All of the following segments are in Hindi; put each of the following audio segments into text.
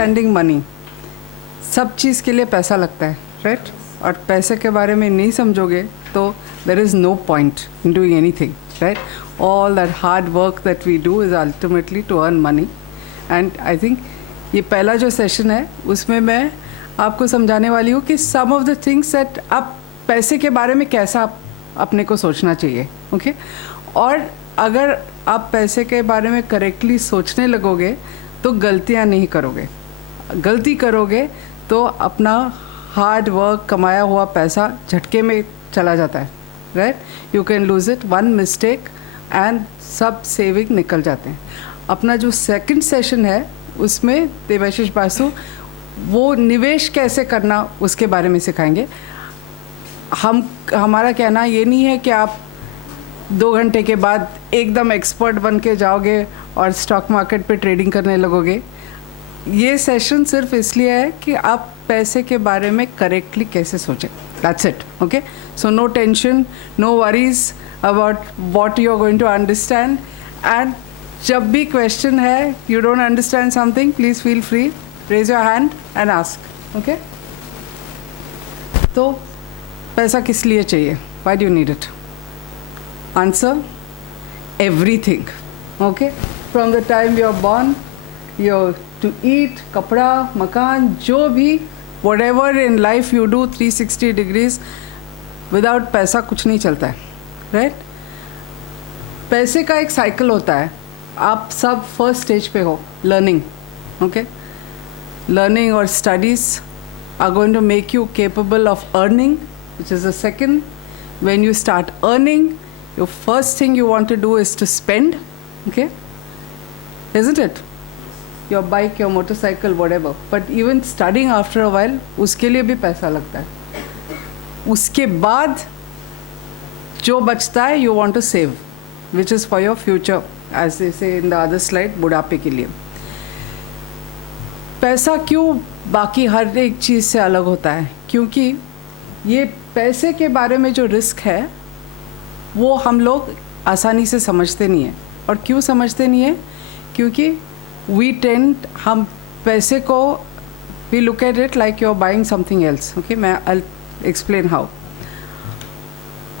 अंडरस्टैंडिंग मनी, सब चीज़ के लिए पैसा लगता है, राइट? और पैसे के बारे में नहीं समझोगे तो there is no point in doing anything, right? All that hard work that we do is ultimately to earn money. And I think ये पहला जो सेशन है उसमें मैं आपको समझाने वाली हूँ कि सम ऑफ द थिंग्स दैट आप पैसे के बारे में कैसा अपने को सोचना चाहिए, ओके? और अगर आप पैसे के बारे में करेक्टली सोचने लगोगे तो गलतियाँ नहीं करोगे. गलती करोगे तो अपना हार्ड वर्क कमाया हुआ पैसा झटके में चला जाता है, right? You can loose it, one mistake and सब सेविंग निकल जाते हैं. अपना जो सेकंड सेशन है उसमें देवाशीष बासु वो निवेश कैसे करना उसके बारे में सिखाएंगे. हमारा कहना ये नहीं है कि आप 2 घंटे के बाद एकदम एक्सपर्ट बन के जाओगे और स्टॉक मार्केट पे ट्रेडिंग करने लगोगे. ये सेशन सिर्फ इसलिए है कि आप पैसे के बारे में करेक्टली कैसे सोचें. That's it, okay? So no tension, no worries about what you are going to understand. And जब भी क्वेश्चन है, you don't understand something, please feel free, raise your hand and ask, okay? तो पैसा किस लिए चाहिए? Why do you need it? Answer, everything, okay? From the time you are born, you're to eat, कपड़ा, मकान, जो भी whatever in life you do 360 degrees, without पैसा कुछ नहीं चलता है, right? पैसे का एक साइकिल होता है. आप सब फर्स्ट स्टेज पे हो, learning, okay? Learning or studies are going to make you capable of earning, which is the second. When you start earning, your first thing you want to do is to spend, okay? Isn't it? Your bike, your motorcycle, whatever. But even studying after a while, उसके लिए भी पैसा लगता है. उसके बाद जो बचता है you want to save, which is for your future, as they say in the other slide, बुढ़ापे के लिए. पैसा क्यों बाकी हर एक चीज़ से अलग होता है? क्योंकि ये पैसे के बारे में जो रिस्क है वो हम लोग आसानी से समझते नहीं हैं. और क्यों समझते नहीं हैं? क्योंकि हम पैसे को we look at it like you are buying something else, okay? मैं आई एक्सप्लेन हाउ.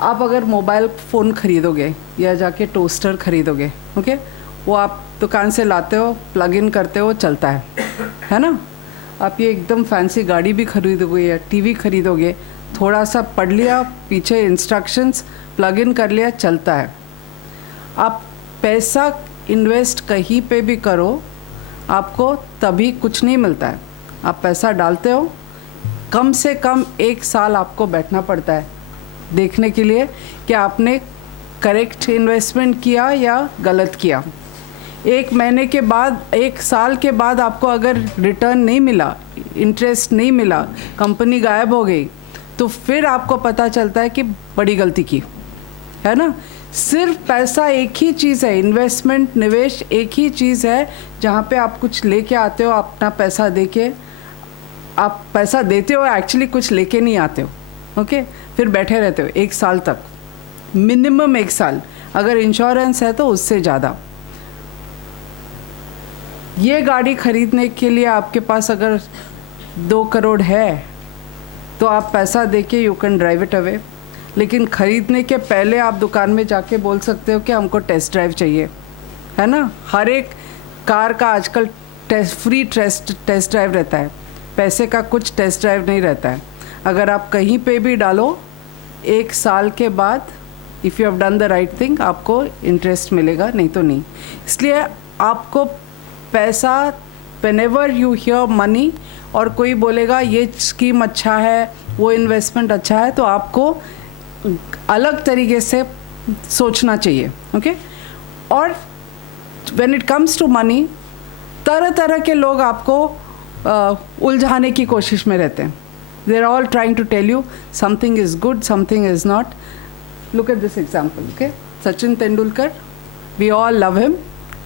आप अगर मोबाइल फ़ोन ख़रीदोगे या जाके टोस्टर ख़रीदोगे, ओके? वो आप दुकान से लाते हो, प्लग इन करते हो, चलता है ना? आप ये एकदम फैंसी गाड़ी भी खरीदोगे या टीवी खरीदोगे, थोड़ा सा पढ़ लिया, पीछे इंस्ट्रक्शंस, प्लग इन कर लिया, चलता है. आप पैसा इन्वेस्ट कहीं पे भी करो, आपको तभी कुछ नहीं मिलता है. आप पैसा डालते हो, कम से कम 1 साल आपको बैठना पड़ता है देखने के लिए कि आपने करेक्ट इन्वेस्टमेंट किया या गलत किया. 1 महीने के बाद, 1 साल के बाद आपको अगर रिटर्न नहीं मिला, इंटरेस्ट नहीं मिला, कंपनी गायब हो गई, तो फिर आपको पता चलता है कि बड़ी गलती की, है ना? सिर्फ पैसा एक ही चीज़ है, इन्वेस्टमेंट, निवेश एक ही चीज़ है जहाँ पे आप कुछ लेके आते हो, अपना पैसा देके आप पैसा देते हो, एक्चुअली कुछ लेके नहीं आते हो, ओके? फिर बैठे रहते हो 1 साल तक, मिनिमम 1 साल. अगर इंश्योरेंस है तो उससे ज़्यादा. ये गाड़ी खरीदने के लिए आपके पास अगर 2 करोड़ है तो आप पैसा देके you can drive it away. लेकिन ख़रीदने के पहले आप दुकान में जाके बोल सकते हो कि हमको टेस्ट ड्राइव चाहिए, है ना? हर एक कार का आजकल फ्री टेस्ट ड्राइव रहता है. पैसे का कुछ टेस्ट ड्राइव नहीं रहता है. अगर आप कहीं पे भी डालो, 1 साल के बाद if you have done the right thing आपको इंटरेस्ट मिलेगा, नहीं तो नहीं. इसलिए आपको पैसा, व्हेनेवर यू हियर मनी और कोई बोलेगा ये स्कीम अच्छा है, वो इन्वेस्टमेंट अच्छा है, तो आपको अलग तरीके से सोचना चाहिए, ओके? और when it comes to money, तरह तरह के लोग आपको उलझाने की कोशिश में रहते हैं. They are all trying to tell you something is good, something is not. Look at this example, okay? Sachin Tendulkar, we all love him,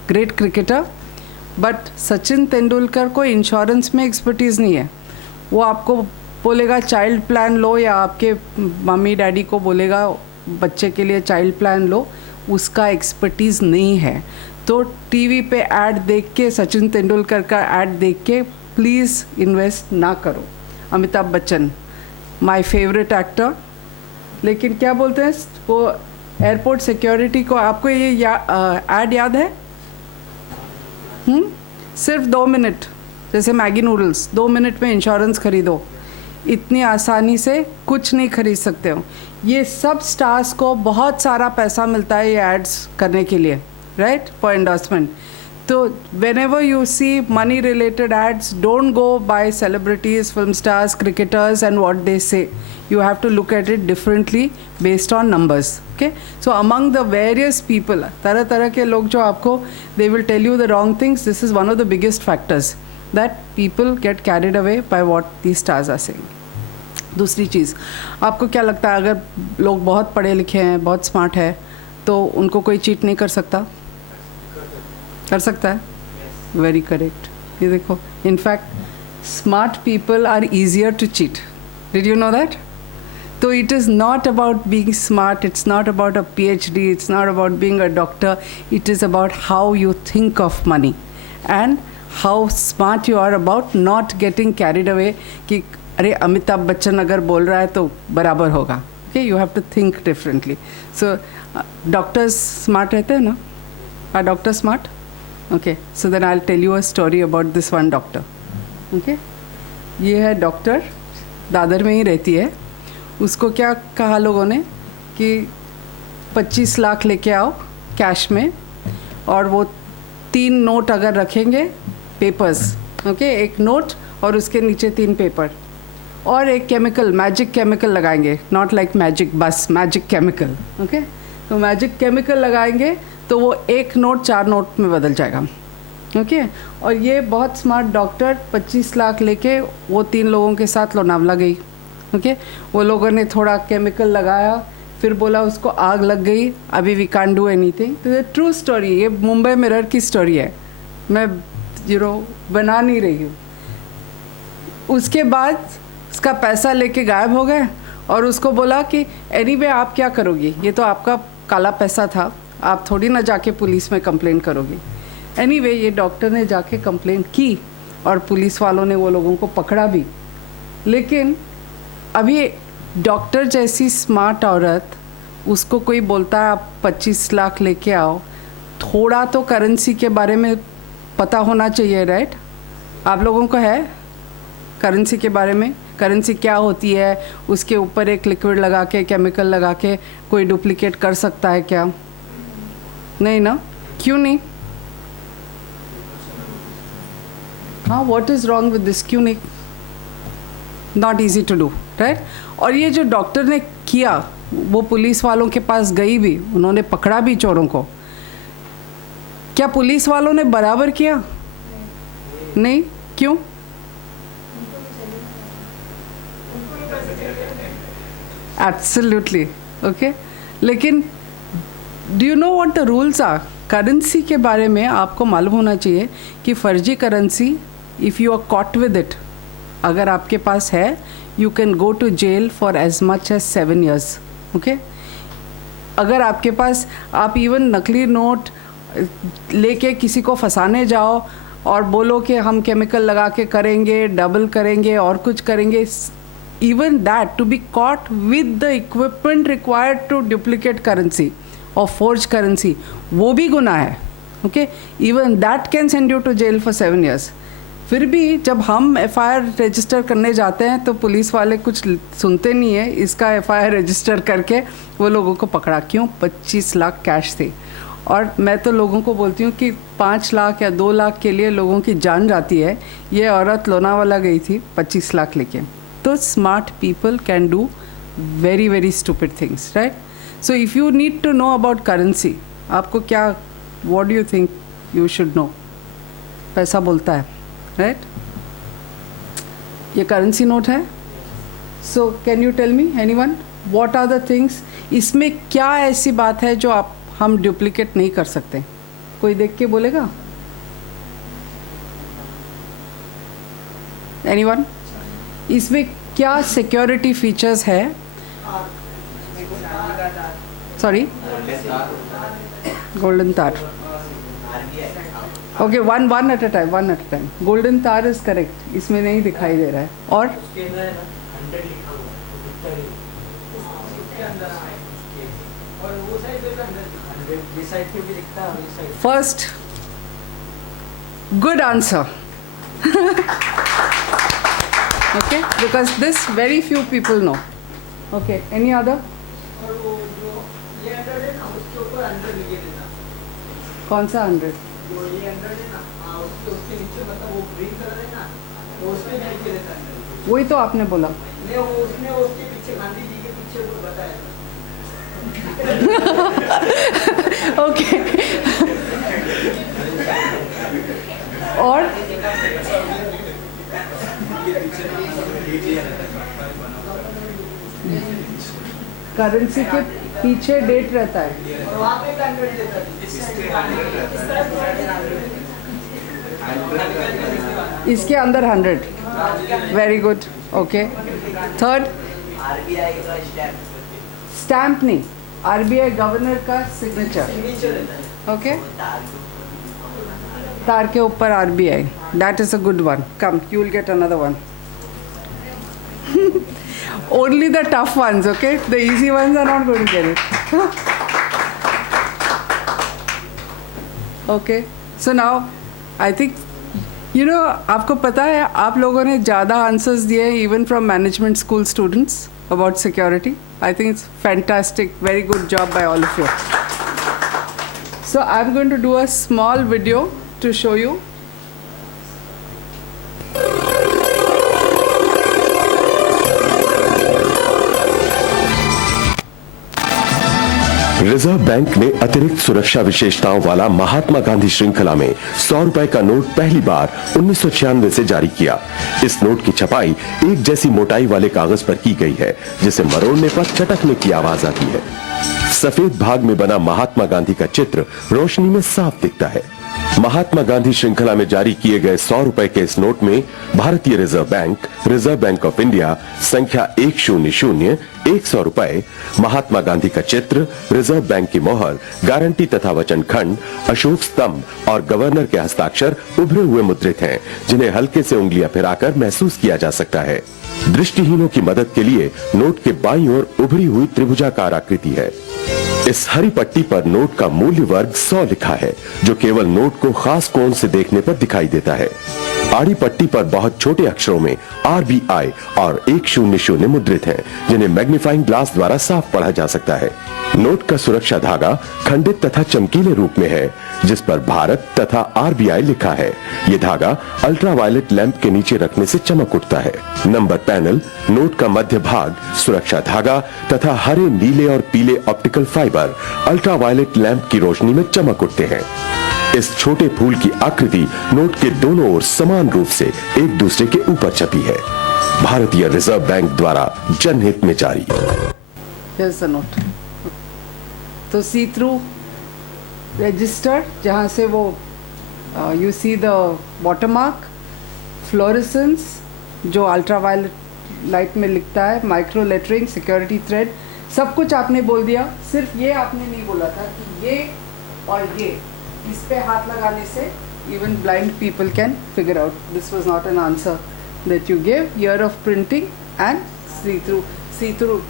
great cricketer. But Sachin Tendulkar को इंश्योरेंस में एक्सपर्टीज़ नहीं है. वो आपको बोलेगा चाइल्ड प्लान लो, या आपके मम्मी डैडी को बोलेगा बच्चे के लिए चाइल्ड प्लान लो, उसका एक्सपर्टीज़ नहीं है. तो टीवी पे ऐड देख के, सचिन तेंदुलकर का ऐड देख के प्लीज़ इन्वेस्ट ना करो। Amitabh Bachchan, my favourite actor, लेकिन क्या बोलते हैं वो एयरपोर्ट सिक्योरिटी को, आपको ये ऐड याद है? सिर्फ 2 मिनट, जैसे मैगी नूडल्स, 2 मिनट में इंश्योरेंस खरीदो। इतनी आसानी से कुछ नहीं खरीद सकते हो। ये सब स्टार्स को बहुत सारा पैसा मिलता है ये एड्स करने के लिए, राइट, फॉर एंडोर्समेंट। तो whenever you see money related ads, don't go by celebrities, film stars, cricketers and what they say. You have to look at it differently based on numbers. Okay, so among the various people, तरह तरह के लोग जो आपको, they will tell you the wrong things. This is one of the biggest factors that people get carried away by what these stars are saying. दूसरी चीज़, आपको क्या लगता है अगर लोग बहुत पढ़े लिखे हैं, बहुत स्मार्ट है, तो उनको कोई चीट नहीं कर सकता? कर सकता है? Very correct. ये देखो, in fact smart people are easier to cheat. Did you know that? So it is not about being smart, it's not about a PhD, it's not about being a doctor, it is about how you think of money and how smart you are about not getting carried away कि अरे अमिताभ बच्चन अगर बोल रहा है तो बराबर होगा। Okay, you have to think differently. So doctors smart रहते हैं ना? Are doctors smart? Okay, so then I'll tell you a story about this one doctor. Okay, ये है डॉक्टर, दादर में ही रहती है। उसको क्या कहा लोगों ने कि 25 लाख लेके आओ कैश में, और वो 3 नोट अगर रखेंगे, पेपर्स, ओके, एक नोट और उसके नीचे 3 पेपर, और एक केमिकल, मैजिक केमिकल लगाएंगे, नॉट लाइक मैजिक, बस मैजिक केमिकल। ओके, तो मैजिक केमिकल लगाएंगे तो वो एक नोट 4 नोट में बदल जाएगा। ओके, और ये बहुत स्मार्ट डॉक्टर 25 लाख लेके वो 3 लोगों के साथ लोनावला गई। ओके, वो लोगों ने थोड़ा केमिकल लगाया, फिर बोला उसको आग लग गई, अभी वी कांट डू एनीथिंग। तो ये ट्रू स्टोरी, ये मुंबई मिरर की स्टोरी है, मैं बना नहीं रही हूँ। उसके बाद उसका पैसा लेके गायब हो गए, और उसको बोला कि एनीवे आप क्या करोगी, ये तो आपका काला पैसा था, आप थोड़ी ना जाके पुलिस में कंप्लेंट करोगी। एनीवे ये डॉक्टर ने जाके कंप्लेंट की, और पुलिस वालों ने वो लोगों को पकड़ा भी। लेकिन अभी डॉक्टर जैसी स्मार्ट औरत, उसको कोई बोलता है आप 25 लाख लेके आओ, थोड़ा तो करेंसी के बारे में पता होना चाहिए, राइट? आप लोगों को है करेंसी के बारे में? करेंसी क्या होती है, उसके ऊपर एक लिक्विड लगा के, केमिकल लगा के कोई डुप्लीकेट कर सकता है क्या? नहीं ना? क्यों नहीं? हाँ, what is wrong with this? क्यों नहीं? Not easy to do, right? और ये जो डॉक्टर ने किया, वो पुलिस वालों के पास गई भी, उन्होंने पकड़ा भी चोरों को। क्या पुलिस वालों ने बराबर किया? नहीं। क्यों? Absolutely, okay. लेकिन do you know what the rules are? Currency के बारे में आपको मालूम होना चाहिए कि फर्जी currency, if you are caught with it, अगर आपके पास है, you can go to jail for as much as 7 years, okay. अगर आपके पास, आप इवन नकली नोट लेके किसी को फंसाने जाओ और बोलो कि हम केमिकल लगा के करेंगे, डबल करेंगे और कुछ करेंगे, even that, to be caught with the equipment required to duplicate currency और फोर्ज करेंसी, वो भी गुनाह है, okay. Even that can send you to jail for 7 years। फिर भी जब हम FIR रजिस्टर करने जाते हैं तो पुलिस वाले कुछ सुनते नहीं है, इसका FIR रजिस्टर करके वो लोगों को पकड़ा। क्यों? 25 लाख कैश थे। और मैं तो लोगों को बोलती हूँ कि 5 लाख या 2 लाख के लिए लोगों की जान जाती है। ये औरत लोनावाला गई थी 25 लाख लेके। तो smart people can do very very stupid things, right? So if you need to know about currency, आपको क्या, what do you think you should know? पैसा बोलता है, राइट? ये करेंसी नोट है। So can you tell me, anyone, what are the things? इसमें क्या ऐसी बात है जो हम डुप्लीकेट नहीं कर सकते? कोई देख के बोलेगा? एनीवन? इसमें क्या सिक्योरिटी फीचर्स है? सॉरी, गोल्डन तार। Okay, one at a time. Golden तार इज करेक्ट, इसमें नहीं दिखाई दे रहा है. और first good answer. Okay, because this very few people know. Okay, any other? कौन सा 100? वही तो आपने बोला. ओके. और करेंसी के पीछे डेट रहता है. इसके अंदर 100. Very good. Okay. Third, stamp नहीं, आरबीआई गवर्नर का सिग्नेचर. ओके, तार के ऊपर RBI. That is a good one. Come, you will get another one. Only the tough ones, okay? The easy ones are not going to get it. Okay, so now I think, you know, आपको पता है, आप लोगों ने ज़्यादा आंसर्स दिए हैं even from management school students about security. I think it's fantastic. Very good job by all of you. So I'm going to do a small video to show you. Reserve bank ने अतिरिक्त सुरक्षा विशेषताओं वाला महात्मा गांधी श्रृंखला में 100 रुपए का नोट पहली बार 1996 से जारी किया. इस नोट की छपाई एक जैसी मोटाई वाले कागज पर की गई है, जिसे मरोड़ने पर चटकने की आवाज आती है. सफेद भाग में बना महात्मा गांधी का चित्र रोशनी में साफ दिखता है. महात्मा गांधी श्रृंखला में जारी किए गए 100 रुपए के इस नोट में भारतीय रिजर्व बैंक ऑफ इंडिया, संख्या 100, 100 रुपए, महात्मा गांधी का चित्र, रिजर्व बैंक की मोहर, गारंटी तथा वचन खंड, अशोक स्तंभ और गवर्नर के हस्ताक्षर उभरे हुए मुद्रित हैं, जिन्हें हल्के से उंगलियां फिराकर महसूस किया जा सकता है. दृष्टिहीनों की मदद के लिए नोट के बाईं ओर उभरी हुई त्रिभुजाकार आकृति है. इस हरी पट्टी पर नोट का मूल्य वर्ग 100 लिखा है, जो केवल नोट को खास कोण से देखने पर दिखाई देता है. आड़ी पट्टी पर बहुत छोटे अक्षरों में आरबीआई और 100 मुद्रित हैं, जिन्हें मैग्नीफाइंग ग्लास द्वारा साफ पढ़ा जा सकता है. नोट का सुरक्षा धागा खंडित तथा चमकीले रूप में है, जिस पर भारत तथा आरबीआई लिखा है. ये धागा अल्ट्रावायलेट लैंप के नीचे रखने से चमक उठता है. नंबर पैनल, नोट का मध्य भाग, सुरक्षा धागा तथा हरे, नीले और पीले ऑप्टिकल फाइबर अल्ट्रावायलेट लैंप की रोशनी में चमक उठते हैं. इस छोटे फूल की आकृति नोट के दोनों ओर समान रूप से एक दूसरे के ऊपर छपी है. भारतीय रिजर्व बैंक द्वारा जनहित में जारी. Here's the note. तो सी थ्रू रजिस्टर, जहाँ से वो you see the watermark, fluorescence जो अल्ट्रावायलेट लाइट में लिखता है, माइक्रो लेटरिंग, सिक्योरिटी थ्रेड, सब कुछ आपने बोल दिया. सिर्फ ये आपने नहीं बोला था कि ये और ये, इस पे हाथ लगाने से even blind people can figure out. This was not an answer that you gave. Year of printing and see through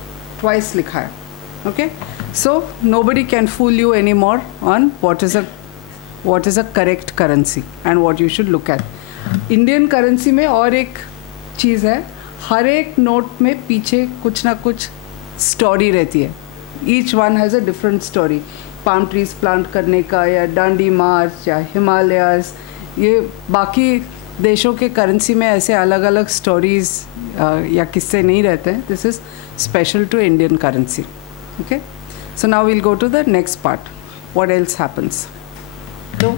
twice लिखा है. Okay, so nobody can fool you anymore on what is a correct currency and what you should look at. Indian currency में और एक चीज़ है, हर एक नोट में पीछे कुछ ना कुछ स्टोरी रहती है. Each one has a different story. Palm trees plant करने का, या डांडी मार्च, या हिमालयाज, ये बाकी देशों के करेंसी में ऐसे अलग अलग स्टोरीज या किस्से नहीं रहते हैं. This is special to Indian currency. Okay, so now we'll go to the next part. What else happens? तो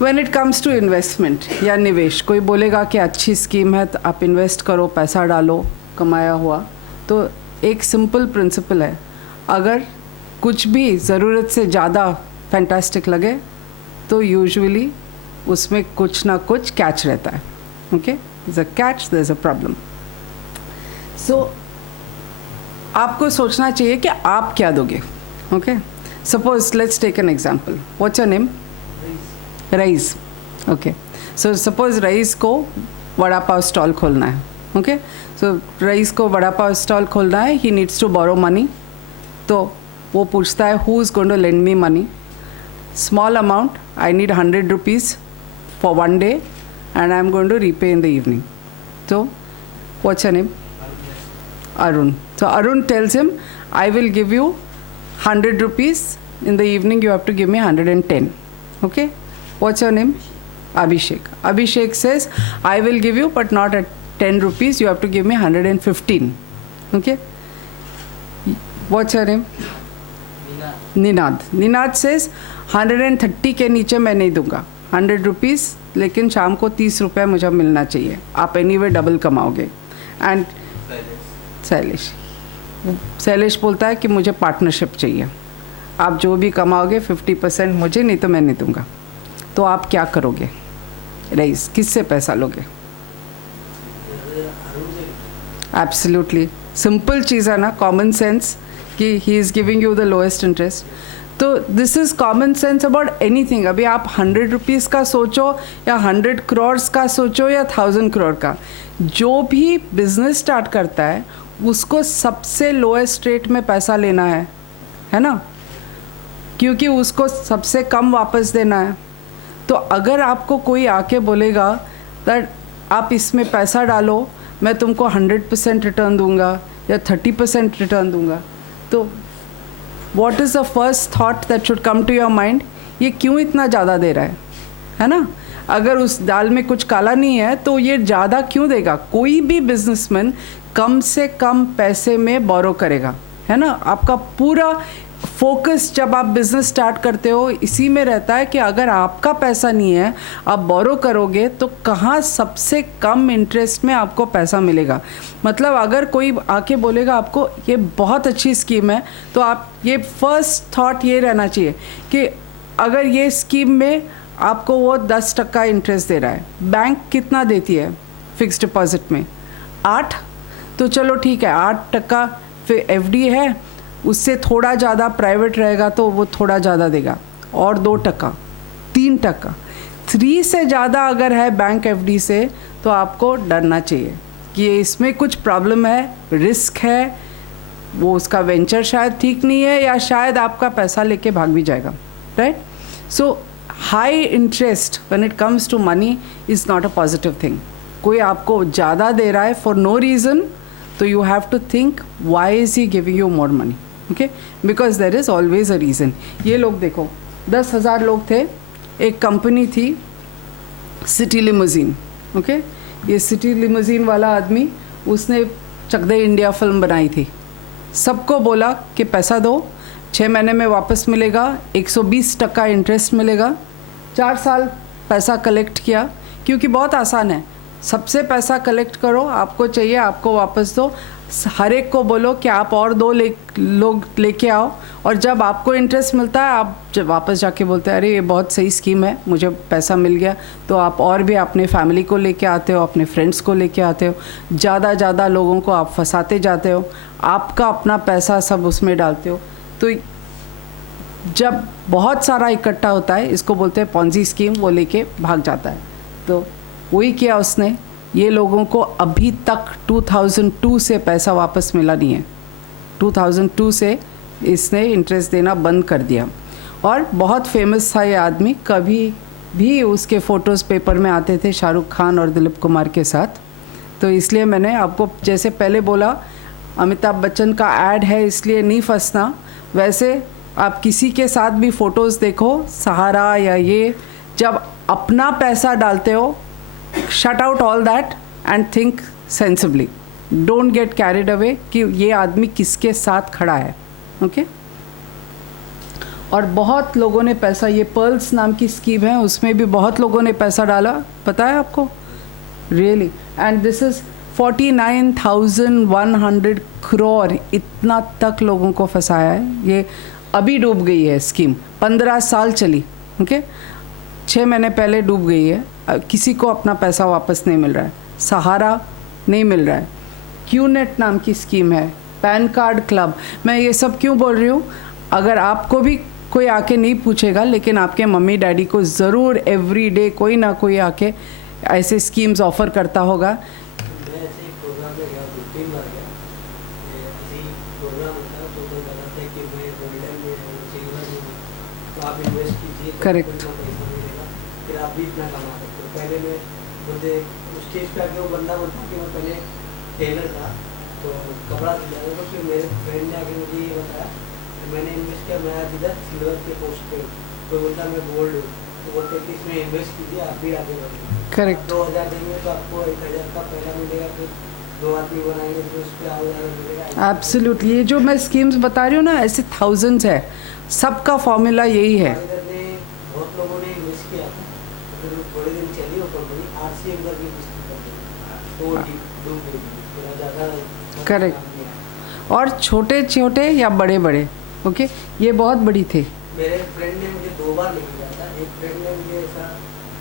when it comes to investment या निवेश, कोई बोलेगा कि अच्छी स्कीम है तो आप इन्वेस्ट करो, पैसा डालो, कमाया हुआ. तो एक सिंपल प्रिंसिपल है, अगर कुछ भी ज़रूरत से ज़्यादा फैंटास्टिक लगे तो यूजुअली उसमें कुछ ना कुछ कैच रहता है. Okay, there is a catch, there is a problem. So आपको सोचना चाहिए कि आप क्या दोगे. Okay, suppose let's take an example. What's your name? Raees, okay, so suppose Raees को वड़ा पाव स्टॉल खोलना है, ओके, सो रईस को वड़ा पाव स्टॉल खोलना है, he needs to borrow money, तो वो पूछता है who is going to lend me money, small amount, I need 100 rupees for 1 day and I am going to repay in the evening. So what's your name? Arun. So Arun tells him, I will give you 100 rupees, in the evening you have to give me 110. Okay, what's your name? Abhishek. Abhishek says, I will give you but not at 10 rupees, you have to give me 115. Okay, what's your name? Ninad. Ninad says 130 के नीचे मैं नहीं दूंगा, 100 रुपीज़, लेकिन शाम को 30 रुपये मुझे मिलना चाहिए, आप एनीवे डबल कमाओगे. एंड शैलेश बोलता है कि मुझे पार्टनरशिप चाहिए, आप जो भी कमाओगे 50% मुझे, नहीं तो मैं नहीं दूंगा. तो आप क्या करोगे रईस, किससे पैसा लोगे? एब्सोल्युटली सिंपल चीज़ है ना, कॉमन सेंस, कि he is giving you the lowest interest. तो this is common sense about anything. अभी आप 100 रुपीज़ का सोचो या 100 crores का सोचो या 1000 crore का, जो भी बिजनेस स्टार्ट करता है उसको सबसे लोएस्ट रेट में पैसा लेना है ना, क्योंकि उसको सबसे कम वापस देना है. तो अगर आपको कोई आके बोलेगा दैट आप इसमें पैसा डालो, मैं तुमको 100% रिटर्न दूंगा या 30% रिटर्न दूंगा, तो what is the first thought that should come to your mind? ये क्यों इतना ज़्यादा दे रहा है ना? अगर उस दाल में कुछ काला नहीं है तो ये ज़्यादा क्यों देगा? कोई भी बिजनेसमैन कम से कम पैसे में बोरो करेगा, है ना. आपका पूरा फोकस जब आप बिज़नेस स्टार्ट करते हो इसी में रहता है कि अगर आपका पैसा नहीं है, आप बोरो करोगे तो कहाँ सबसे कम इंटरेस्ट में आपको पैसा मिलेगा. मतलब अगर कोई आके बोलेगा आपको ये बहुत अच्छी स्कीम है, तो आप ये फर्स्ट थॉट ये रहना चाहिए कि अगर ये स्कीम में आपको वो 10% इंटरेस्ट दे रहा है, बैंक कितना देती है फिक्स डिपॉजिट में? 8. तो चलो ठीक है, 8% फिर FD है, उससे थोड़ा ज़्यादा प्राइवेट रहेगा तो वो थोड़ा ज़्यादा देगा, और 2%, 3%, 3 से ज़्यादा अगर है बैंक FD से तो आपको डरना चाहिए कि इसमें कुछ प्रॉब्लम है, रिस्क है, वो उसका वेंचर शायद ठीक नहीं है या शायद आपका पैसा लेके भाग भी जाएगा, right. So high interest when it comes to money is not a positive thing. कोई आपको ज़्यादा दे रहा है फॉर नो रीज़न, तो you have to think why is he giving you more money, okay, because there is always a reason. ये लोग देखो 10,000 लोग थे, एक कंपनी थी सिटी लिमोजीन, ओके. ये सिटी लिमोजीन वाला आदमी, उसने चक दे इंडिया फिल्म बनाई थी, सबको बोला कि पैसा दो, 6 महीने में वापस मिलेगा, 120% इंटरेस्ट मिलेगा. 4 साल पैसा कलेक्ट किया, क्योंकि बहुत आसान है, सबसे पैसा कलेक्ट करो, आपको चाहिए आपको वापस दो, हर एक को बोलो कि आप और 2 लोग लेके आओ, और जब आपको इंटरेस्ट मिलता है आप जब वापस जाके बोलते हैं अरे ये बहुत सही स्कीम है, मुझे पैसा मिल गया, तो आप और भी अपने फैमिली को लेके आते हो, अपने फ्रेंड्स को लेके आते हो, ज़्यादा लोगों को आप फंसाते जाते हो, आपका अपना पैसा सब उसमें डालते हो. तो जब बहुत सारा इकट्ठा होता है, इसको बोलते हैं पॉन्जी स्कीम, वो लेके भाग जाता है. तो वही किया उसने. ये लोगों को अभी तक 2002 से पैसा वापस मिला नहीं है. 2002 से इसने इंटरेस्ट देना बंद कर दिया. और बहुत फेमस था ये आदमी, कभी भी उसके फ़ोटोज़ पेपर में आते थे शाहरुख खान और दिलीप कुमार के साथ. तो इसलिए मैंने आपको जैसे पहले बोला, अमिताभ बच्चन का ऐड है इसलिए नहीं फंसना. वैसे आप किसी के साथ भी फ़ोटोज़ देखो, सहारा या ये, जब अपना पैसा डालते हो, shut out all that and think sensibly. Don't get carried away कि ये आदमी किसके साथ खड़ा है, ओके. और बहुत लोगों ने पैसा, ये पर्ल्स नाम की स्कीम है, उसमें भी बहुत लोगों ने पैसा डाला, पता है आपको, really. And this is 49,100 crore, इतना तक लोगों को फंसाया है. ये अभी डूब गई है स्कीम, 15 साल चली, ओके. 6 महीने पहले डूब गई है. किसी को अपना पैसा वापस नहीं मिल रहा है, सहारा नहीं मिल रहा है. क्यूनेट नाम की स्कीम है, पैन कार्ड क्लब. मैं ये सब क्यों बोल रही हूँ? अगर आपको भी कोई आके नहीं पूछेगा, लेकिन आपके मम्मी डैडी को ज़रूर एवरी डे कोई ना कोई आके ऐसे स्कीम्स ऑफ़र करता होगा। मैं ऐसे एक प्रोग्राम में गया, 2-3 बार गया। ऐसे ही प्रोग्राम होता है तो लोग बताते हैं कि मैं गोल्डन में हूँ, सिल्वर में हूँ, तो आप इन्वेस्ट कीजिए तो Correct. इतना पैसा मिलेगा, फिर आप भी इतना कमा सकते हो। पहले मैं बोलते उस स्टेज पे आके वो बंदा बोलता कि मैं पहले टेलर था तो कपड़ा सिलाता था, तो फिर मेरे फ्रेंड ने आके मुझे ये बताया कि मैंने इन्वेस्ट किया, मैं आज इधर सिल्वर के पोस्ट पे हूँ, कोई बोलता मैं गोल्ड हूँ, तो बोलते कि इसमें इन्वेस्ट कीजिए आप भी आगे बढ़ेंगे। करेक्ट। 2000 देंगे तो आपको 1000 का पहला मिलेगा, फिर 2 आदमी बनाएंगे तो उस पर 1000 मिलेगा। एब्सोल्युटली, ये जो मैं स्कीम्स बता रही हूँ ना, ऐसे थाउजेंड्स है, सबका फॉर्मूला यही है। हमारे इधर में बहुत लोगों ने इन्वेस्ट किया था, तो फिर थोड़े दिन चली वो कंपनी, RCM का भी इन्वेस्ट करते तो डूब गई, थोड़ा ज़्यादा। करेक्ट। और छोटे छोटे या बड़े बड़े, ओके, ये बहुत बड़ी थे। मेरे फ्रेंड ने मुझे 2 बार लेके गया था। एक फ्रेंड ने मुझे ऐसा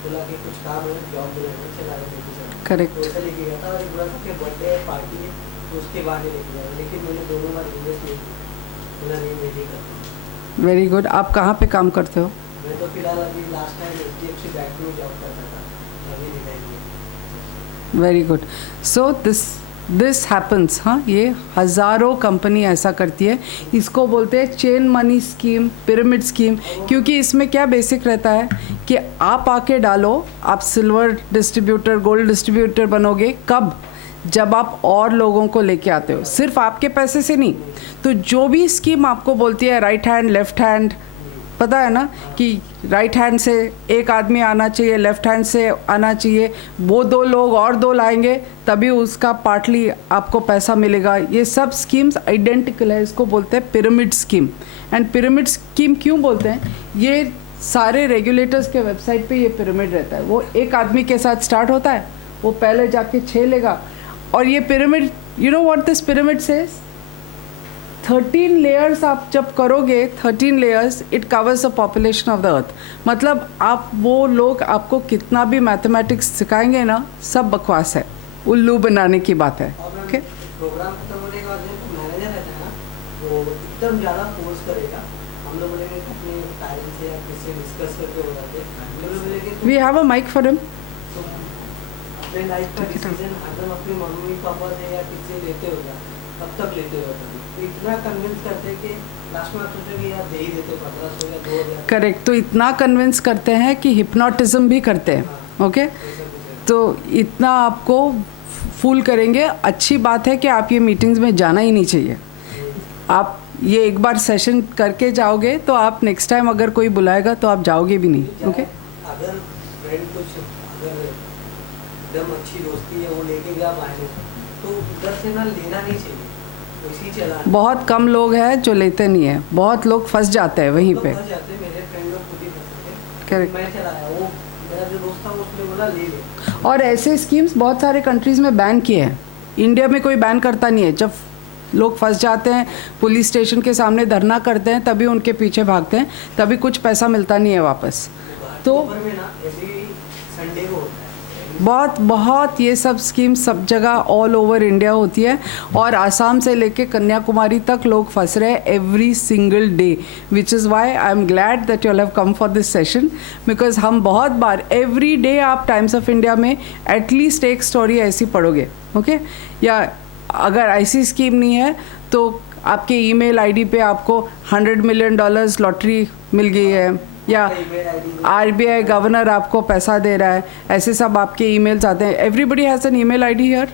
बोला कि कुछ काम है, जॉब मिलेगा, चला गया लेके चला। करेक्ट। तो ऐसा लेके गया था, और एक बोला था कि बर्थडे पार्टी है तो उसके बाद ही लेके गया, लेकिन मैंने दोनों बार इन्वेस्ट नहीं किया, बोला नहीं मैं नहीं करता। Very good. आप कहाँ पे काम करते हो? मैं तो फिलहाल अभी लास्ट टाइम HDFC बैंक में जॉब करता था, अभी रिजाइन किया। Very good. So this happens, हाँ, ये हज़ारों कंपनी ऐसा करती है। इसको बोलते हैं chain money scheme, pyramid scheme, क्योंकि इसमें क्या बेसिक रहता है कि आप आके डालो, आप सिल्वर डिस्ट्रीब्यूटर, गोल्ड डिस्ट्रीब्यूटर बनोगे कब? जब आप और लोगों को लेके आते हो, सिर्फ आपके पैसे से नहीं। तो जो भी स्कीम आपको बोलती है राइट हैंड लेफ्ट हैंड, पता है ना कि राइट हैंड से एक आदमी आना चाहिए, लेफ्ट हैंड से आना चाहिए, वो 2 लोग और 2 लाएंगे तभी उसका पार्टली आपको पैसा मिलेगा। ये सब स्कीम्स आइडेंटिकल है, इसको बोलते हैं pyramid scheme. And pyramid scheme क्यों बोलते हैं? ये सारे रेगुलेटर्स के वेबसाइट पे ये पिरामिड रहता है। वो एक आदमी के साथ स्टार्ट होता है, वो पहले जाके 6 लेगा, और ये pyramid, you know what this pyramid says? 13 layers आप जब करोगे, 13 layers, it covers the population of the earth. मतलब आप, वो लोग आपको कितना भी मैथमेटिक्स सिखाएंगे ना, सब बकवास है, उल्लू बनाने की बात है। ओके, प्रोग्राम खत्म होने के बाद जो मैनेजर रहता है ना, वो एकदम ज़्यादा फोर्स करेगा। हम लोग बोलेंगे कि अपने पेरेंट्स से या किसी से डिस्कस करके हो जाते हैं, हम लोग बोलेंगे we have a mic for him. तुम अपने लाइफ का डिसीजन एकदम अपने मम्मी पापा से या किसी से लेते होगा, तब तक लेते हो तुम। तो इतना कन्विंस करते हैं कि लास्ट में आप सोचोगे यार दे ही देते 1500 या 2000। करेक्ट। तो इतना कन्विंस करते हैं कि हिप्नोटिज्म भी करते हैं। ओके, तो इतना आपको फूल करेंगे। अच्छी बात है कि आप ये मीटिंग्स में जाना ही नहीं चाहिए। आप ये एक बार सेशन करके जाओगे तो आप नेक्स्ट टाइम अगर कोई बुलाएगा तो आप जाओगे भी नहीं। ओके, अगर फ्रेंड कुछ अगर एकदम अच्छी दोस्ती है वो लेके गया बाहर, तो उधर से ना लेना नहीं चाहिए, वैसे ही चलाना। बहुत कम लोग हैं जो लेते नहीं है, बहुत लोग फंस जाते हैं वहीं पे। फंस जाते हैं, मेरे फ्रेंड लोग खुद ही फंसे थे। Correct. मैं चलाया, वो मेरा जो दोस्त था उसने बोला ले ले। और ऐसे स्कीम्स बहुत सारे कंट्रीज़ में बैन किए हैं। इंडिया में कोई बैन करता नहीं है। जब लोग फंस जाते हैं, पुलिस स्टेशन के सामने धरना करते हैं, तभी उनके पीछे भागते हैं, तभी कुछ पैसा मिलता नहीं है वापस। तो ऊपर में ना ऐसे संडे को होता है बहुत ये सब स्कीम सब जगह ऑल ओवर इंडिया होती है, और आसाम से लेके कन्याकुमारी तक लोग फंस रहे हैं every single day, which is why I am glad that you have come for this session, because हम बहुत बार एवरी डे आप टाइम्स ऑफ इंडिया में एटलीस्ट एक स्टोरी ऐसी पढ़ोगे। ओके, या अगर ऐसी स्कीम नहीं है तो आपके ईमेल आईडी पे आपको $100 मिलियन लॉटरी मिल गई है, या RBI गवर्नर आपको पैसा दे रहा है, ऐसे सब आपके ईमेल्स आते हैं। Everybody has an email ID here?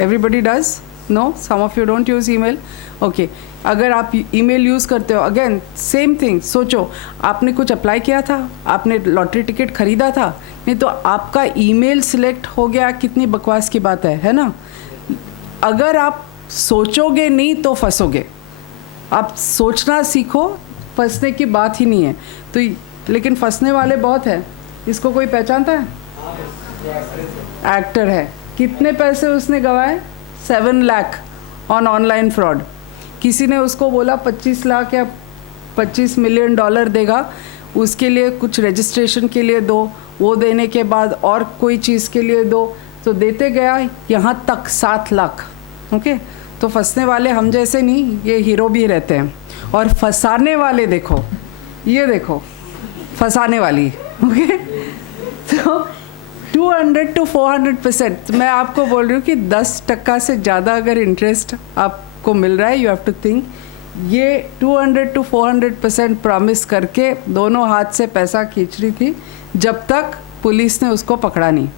Everybody does? No, some of you don't use email. Okay, अगर आप ईमेल यूज़ करते हो, अगेन सेम थिंग, सोचो आपने कुछ अप्लाई किया था, आपने लॉटरी टिकट खरीदा था, नहीं तो आपका ईमेल सिलेक्ट हो गया, कितनी बकवास की बात है ना? अगर आप सोचोगे नहीं तो फंसोगे। आप सोचना सीखो, फंसने की बात ही नहीं है। तो लेकिन फंसने वाले बहुत हैं। इसको कोई पहचानता है? एक्टर है। कितने पैसे उसने गंवाए? 7 लाख ऑन ऑनलाइन फ्रॉड। किसी ने उसको बोला 25 लाख या $25 मिलियन देगा, उसके लिए कुछ रजिस्ट्रेशन के लिए दो, वो देने के बाद और कोई चीज़ के लिए दो, तो देते गया यहाँ तक 7 लाख। ओके, तो फंसने वाले हम जैसे नहीं, ये हीरो भी रहते हैं। और फंसाने वाले देखो, ये देखो फंसाने वाली, ओके। तो 200 to 400%, मैं आपको बोल रही हूँ कि 10% से ज़्यादा अगर इंटरेस्ट आपको मिल रहा है, यू हैव टू थिंक ये 200 to 400% प्रॉमिस करके दोनों हाथ से पैसा खींच रही थी जब तक पुलिस ने उसको पकड़ा नहीं।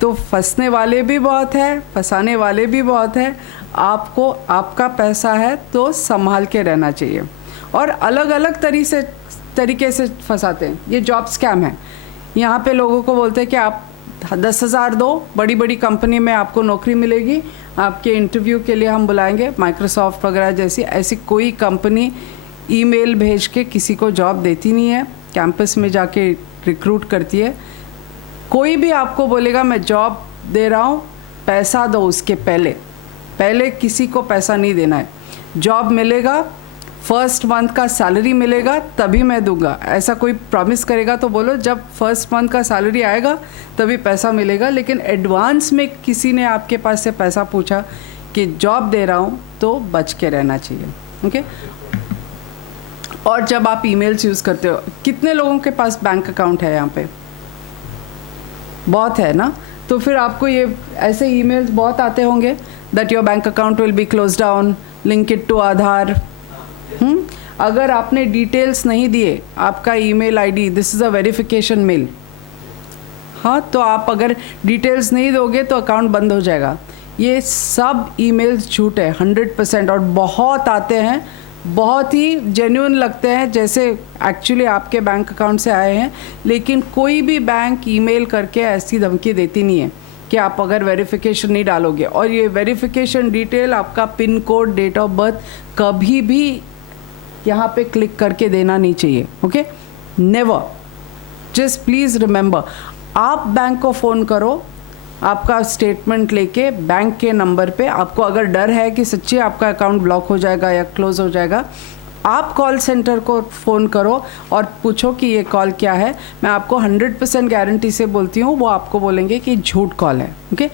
तो फंसने वाले भी बहुत है, फंसाने वाले भी बहुत है। आपको आपका पैसा है तो संभाल के रहना चाहिए। और अलग अलग तरीके से फंसाते हैं। ये जॉब स्कैम है। यहाँ पे लोगों को बोलते हैं कि आप 10,000 दो, बड़ी बड़ी कंपनी में आपको नौकरी मिलेगी, आपके इंटरव्यू के लिए हम बुलाएंगे, माइक्रोसॉफ्ट वगैरह जैसी। ऐसी कोई कंपनी ईमेल भेज के किसी को जॉब देती नहीं है, कैंपस में जाके रिक्रूट करती है। कोई भी आपको बोलेगा मैं जॉब दे रहा हूँ, पैसा दो उसके पहले किसी को पैसा नहीं देना है। जॉब मिलेगा, फर्स्ट मंथ का सैलरी मिलेगा तभी मैं दूंगा, ऐसा कोई प्रॉमिस करेगा तो बोलो जब फर्स्ट मंथ का सैलरी आएगा तभी पैसा मिलेगा। लेकिन एडवांस में किसी ने आपके पास से पैसा पूछा कि जॉब दे रहा हूँ तो बच के रहना चाहिए, ओके। और जब आप ईमेल्स यूज़ करते हो, कितने लोगों के पास बैंक अकाउंट है यहाँ पे? बहुत है ना। तो फिर आपको ये ऐसे ईमेल्स बहुत आते होंगे that your bank account will be close down, link it to Aadhaar. अगर आपने डिटेल्स नहीं दिए, आपका email ID, this is a verification mail, हाँ, तो आप अगर डिटेल्स नहीं दोगे तो अकाउंट बंद हो जाएगा। ये सब ईमेल्स झूठ है 100%। और बहुत आते हैं, बहुत ही जेन्युइन लगते हैं जैसे एक्चुअली आपके बैंक अकाउंट से आए हैं। लेकिन कोई भी बैंक ईमेल करके ऐसी धमकी देती नहीं है कि आप अगर वेरिफिकेशन नहीं डालोगे। और ये वेरिफिकेशन डिटेल, आपका pin code, date of birth कभी भी यहाँ पे क्लिक करके देना नहीं चाहिए, okay. Never. Just please remember, आप बैंक को फ़ोन करो, आपका स्टेटमेंट लेके बैंक के नंबर पे। आपको अगर डर है कि सच्ची आपका अकाउंट ब्लॉक हो जाएगा या क्लोज हो जाएगा, आप कॉल सेंटर को फ़ोन करो और पूछो कि ये कॉल क्या है। मैं आपको 100% गारंटी से बोलती हूँ, वो आपको बोलेंगे कि झूठ कॉल है, ओके।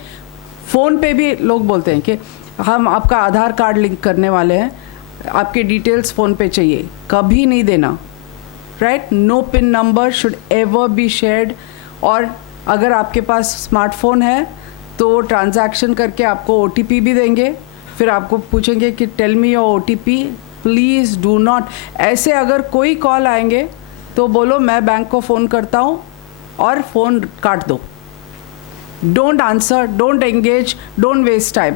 फ़ोन पे भी लोग बोलते हैं कि हम आपका आधार कार्ड लिंक करने वाले हैं, आपके डिटेल्स फ़ोन पे चाहिए। कभी नहीं देना, right. No pin number should ever be shared. और अगर आपके पास स्मार्टफोन है तो ट्रांजैक्शन करके आपको OTP भी देंगे, फिर आपको पूछेंगे कि tell me your OTP, please do not. ऐसे अगर कोई कॉल आएंगे तो बोलो मैं बैंक को फ़ोन करता हूँ और फ़ोन काट दो। Don't answer, don't engage, don't waste time.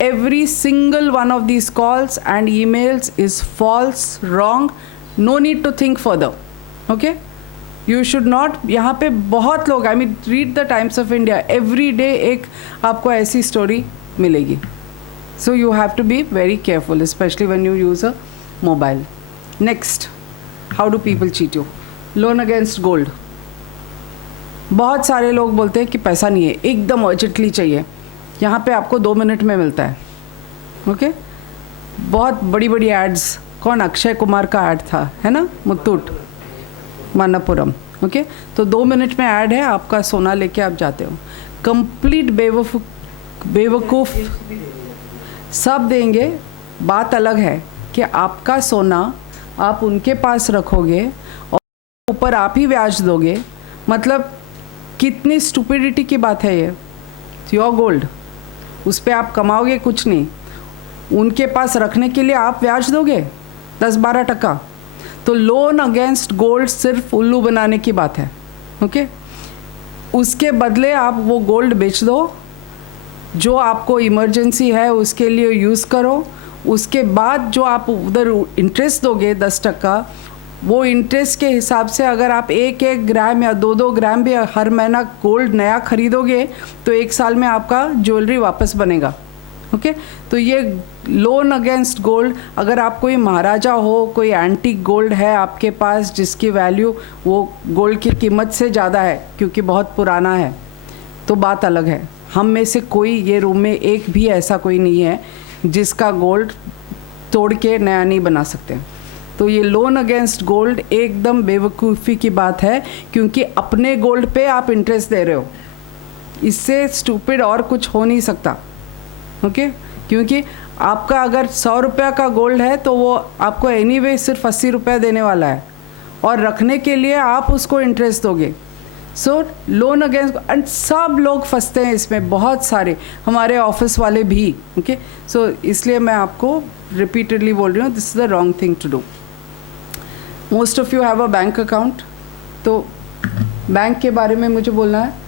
Every single one of these calls and emails is false, wrong. No need to think further. Okay? You should not. यहाँ पे बहुत लोग, I mean, read the Times of India. Every day एक आपको ऐसी स्टोरी मिलेगी. So you have to be very careful, especially when you use a mobile. Next, how do people cheat you? Loan against gold. बहुत सारे लोग बोलते हैं कि पैसा नहीं है, एकदम अर्जेंटली चाहिए। यहाँ पे आपको 2 मिनट में मिलता है, ओके। बहुत बड़ी बड़ी एड्स, कौन, अक्षय कुमार का ऐड था, है ना, मुथूट मणप्पुरम, ओके। तो 2 मिनट में ऐड है, आपका सोना लेके आप जाते हो। कंप्लीट बेवकूफ़ सब देंगे। बात अलग है कि आपका सोना आप उनके पास रखोगे और ऊपर आप ही ब्याज दोगे। मतलब कितनी स्टुपिडिटी की बात है ये। योर गोल्ड, उस पर आप कमाओगे कुछ नहीं, उनके पास रखने के लिए आप ब्याज दोगे 10-12%। तो लोन अगेंस्ट गोल्ड सिर्फ उल्लू बनाने की बात है, ओके। उसके बदले आप वो गोल्ड बेच दो, जो आपको इमरजेंसी है उसके लिए यूज़ करो। उसके बाद जो आप उधर इंटरेस्ट दोगे 10%, वो इंटरेस्ट के हिसाब से अगर आप 1-1 ग्राम या 2-2 ग्राम भी हर महीना गोल्ड नया खरीदोगे तो 1 साल में आपका ज्वेलरी वापस बनेगा, ओके। तो ये लोन अगेंस्ट गोल्ड, अगर आप कोई महाराजा हो, कोई एंटीक गोल्ड है आपके पास जिसकी वैल्यू वो गोल्ड की कीमत से ज़्यादा है क्योंकि बहुत पुराना है, तो बात अलग है। हम में से कोई, ये रूम में एक भी ऐसा कोई नहीं है जिसका गोल्ड तोड़ के नया नहीं बना सकते। तो ये लोन अगेंस्ट गोल्ड एकदम बेवकूफ़ी की बात है, क्योंकि अपने गोल्ड पे आप इंटरेस्ट दे रहे हो। इससे स्टूपिड और कुछ हो नहीं सकता, ओके। क्योंकि आपका अगर 100 रुपया का गोल्ड है तो वो आपको एनीवे सिर्फ 80 रुपया देने वाला है, और रखने के लिए आप उसको इंटरेस्ट दोगे। सो लोन अगेंस्ट, एंड सब लोग फंसते हैं इसमें, बहुत सारे हमारे ऑफिस वाले भी। ओके, सो इसलिए मैं आपको रिपीटेडली बोल रही हूँ, this is the wrong thing to do. Most of you have a bank account, तो बैंक के बारे में मुझे बोलना है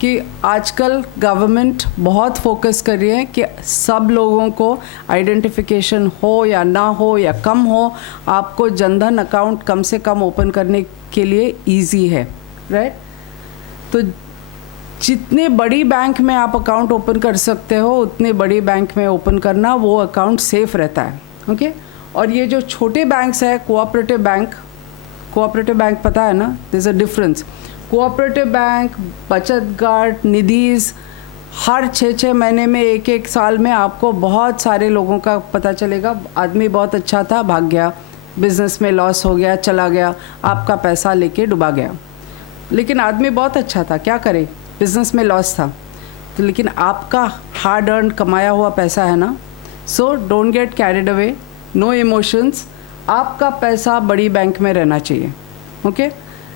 कि आजकल गवर्नमेंट बहुत फोकस कर रही है कि सब लोगों को आइडेंटिफिकेशन हो या ना हो या कम हो, आपको जनधन अकाउंट कम से कम ओपन करने के लिए इजी है, राइट। तो जितने बड़ी बैंक में आप अकाउंट ओपन कर सकते हो उतने बड़ी बैंक में ओपन करना, वो अकाउंट सेफ रहता है। ओके, और ये जो छोटे बैंक्स है, कोऑपरेटिव बैंक पता है ना, there is a difference. Cooperative bank, बचत गट, निधिज, हर 6-6 महीने में, 1-1 साल में आपको बहुत सारे लोगों का पता चलेगा, आदमी बहुत अच्छा था, भाग गया, बिजनेस में लॉस हो गया, चला गया, आपका पैसा लेके डुबा गया। लेकिन आदमी बहुत अच्छा था, क्या करे, बिजनेस में लॉस था, तो लेकिन आपका हार्ड अर्न कमाया हुआ पैसा है ना। So don't get carried away, no emotions, आपका पैसा बड़ी बैंक में रहना चाहिए। ओके,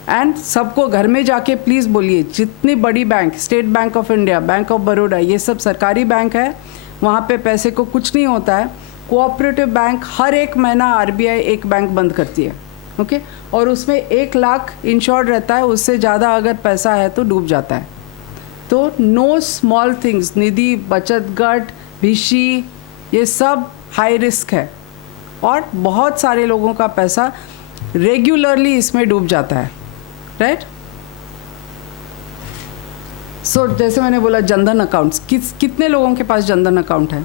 एंड सबको घर में जाके प्लीज़ बोलिए, जितनी बड़ी bank, state bank of India, bank of Baroda, ये सब सरकारी बैंक है, वहाँ पे पैसे को कुछ नहीं होता है। कोऑपरेटिव बैंक हर एक महीना आरबीआई एक बैंक बंद करती है। ओके, और उसमें 1 लाख इंश्योर्ड रहता है, उससे ज़्यादा अगर पैसा है तो डूब जाता है। तो नो स्मॉल थिंग्स, निधि, बचत गट, भिशी, ये सब हाई रिस्क है, और बहुत सारे लोगों का पैसा रेगुलरली इसमें डूब जाता है, राइट। सो जैसे मैंने बोला, जनधन अकाउंट्स, कितने लोगों के पास जनधन अकाउंट है?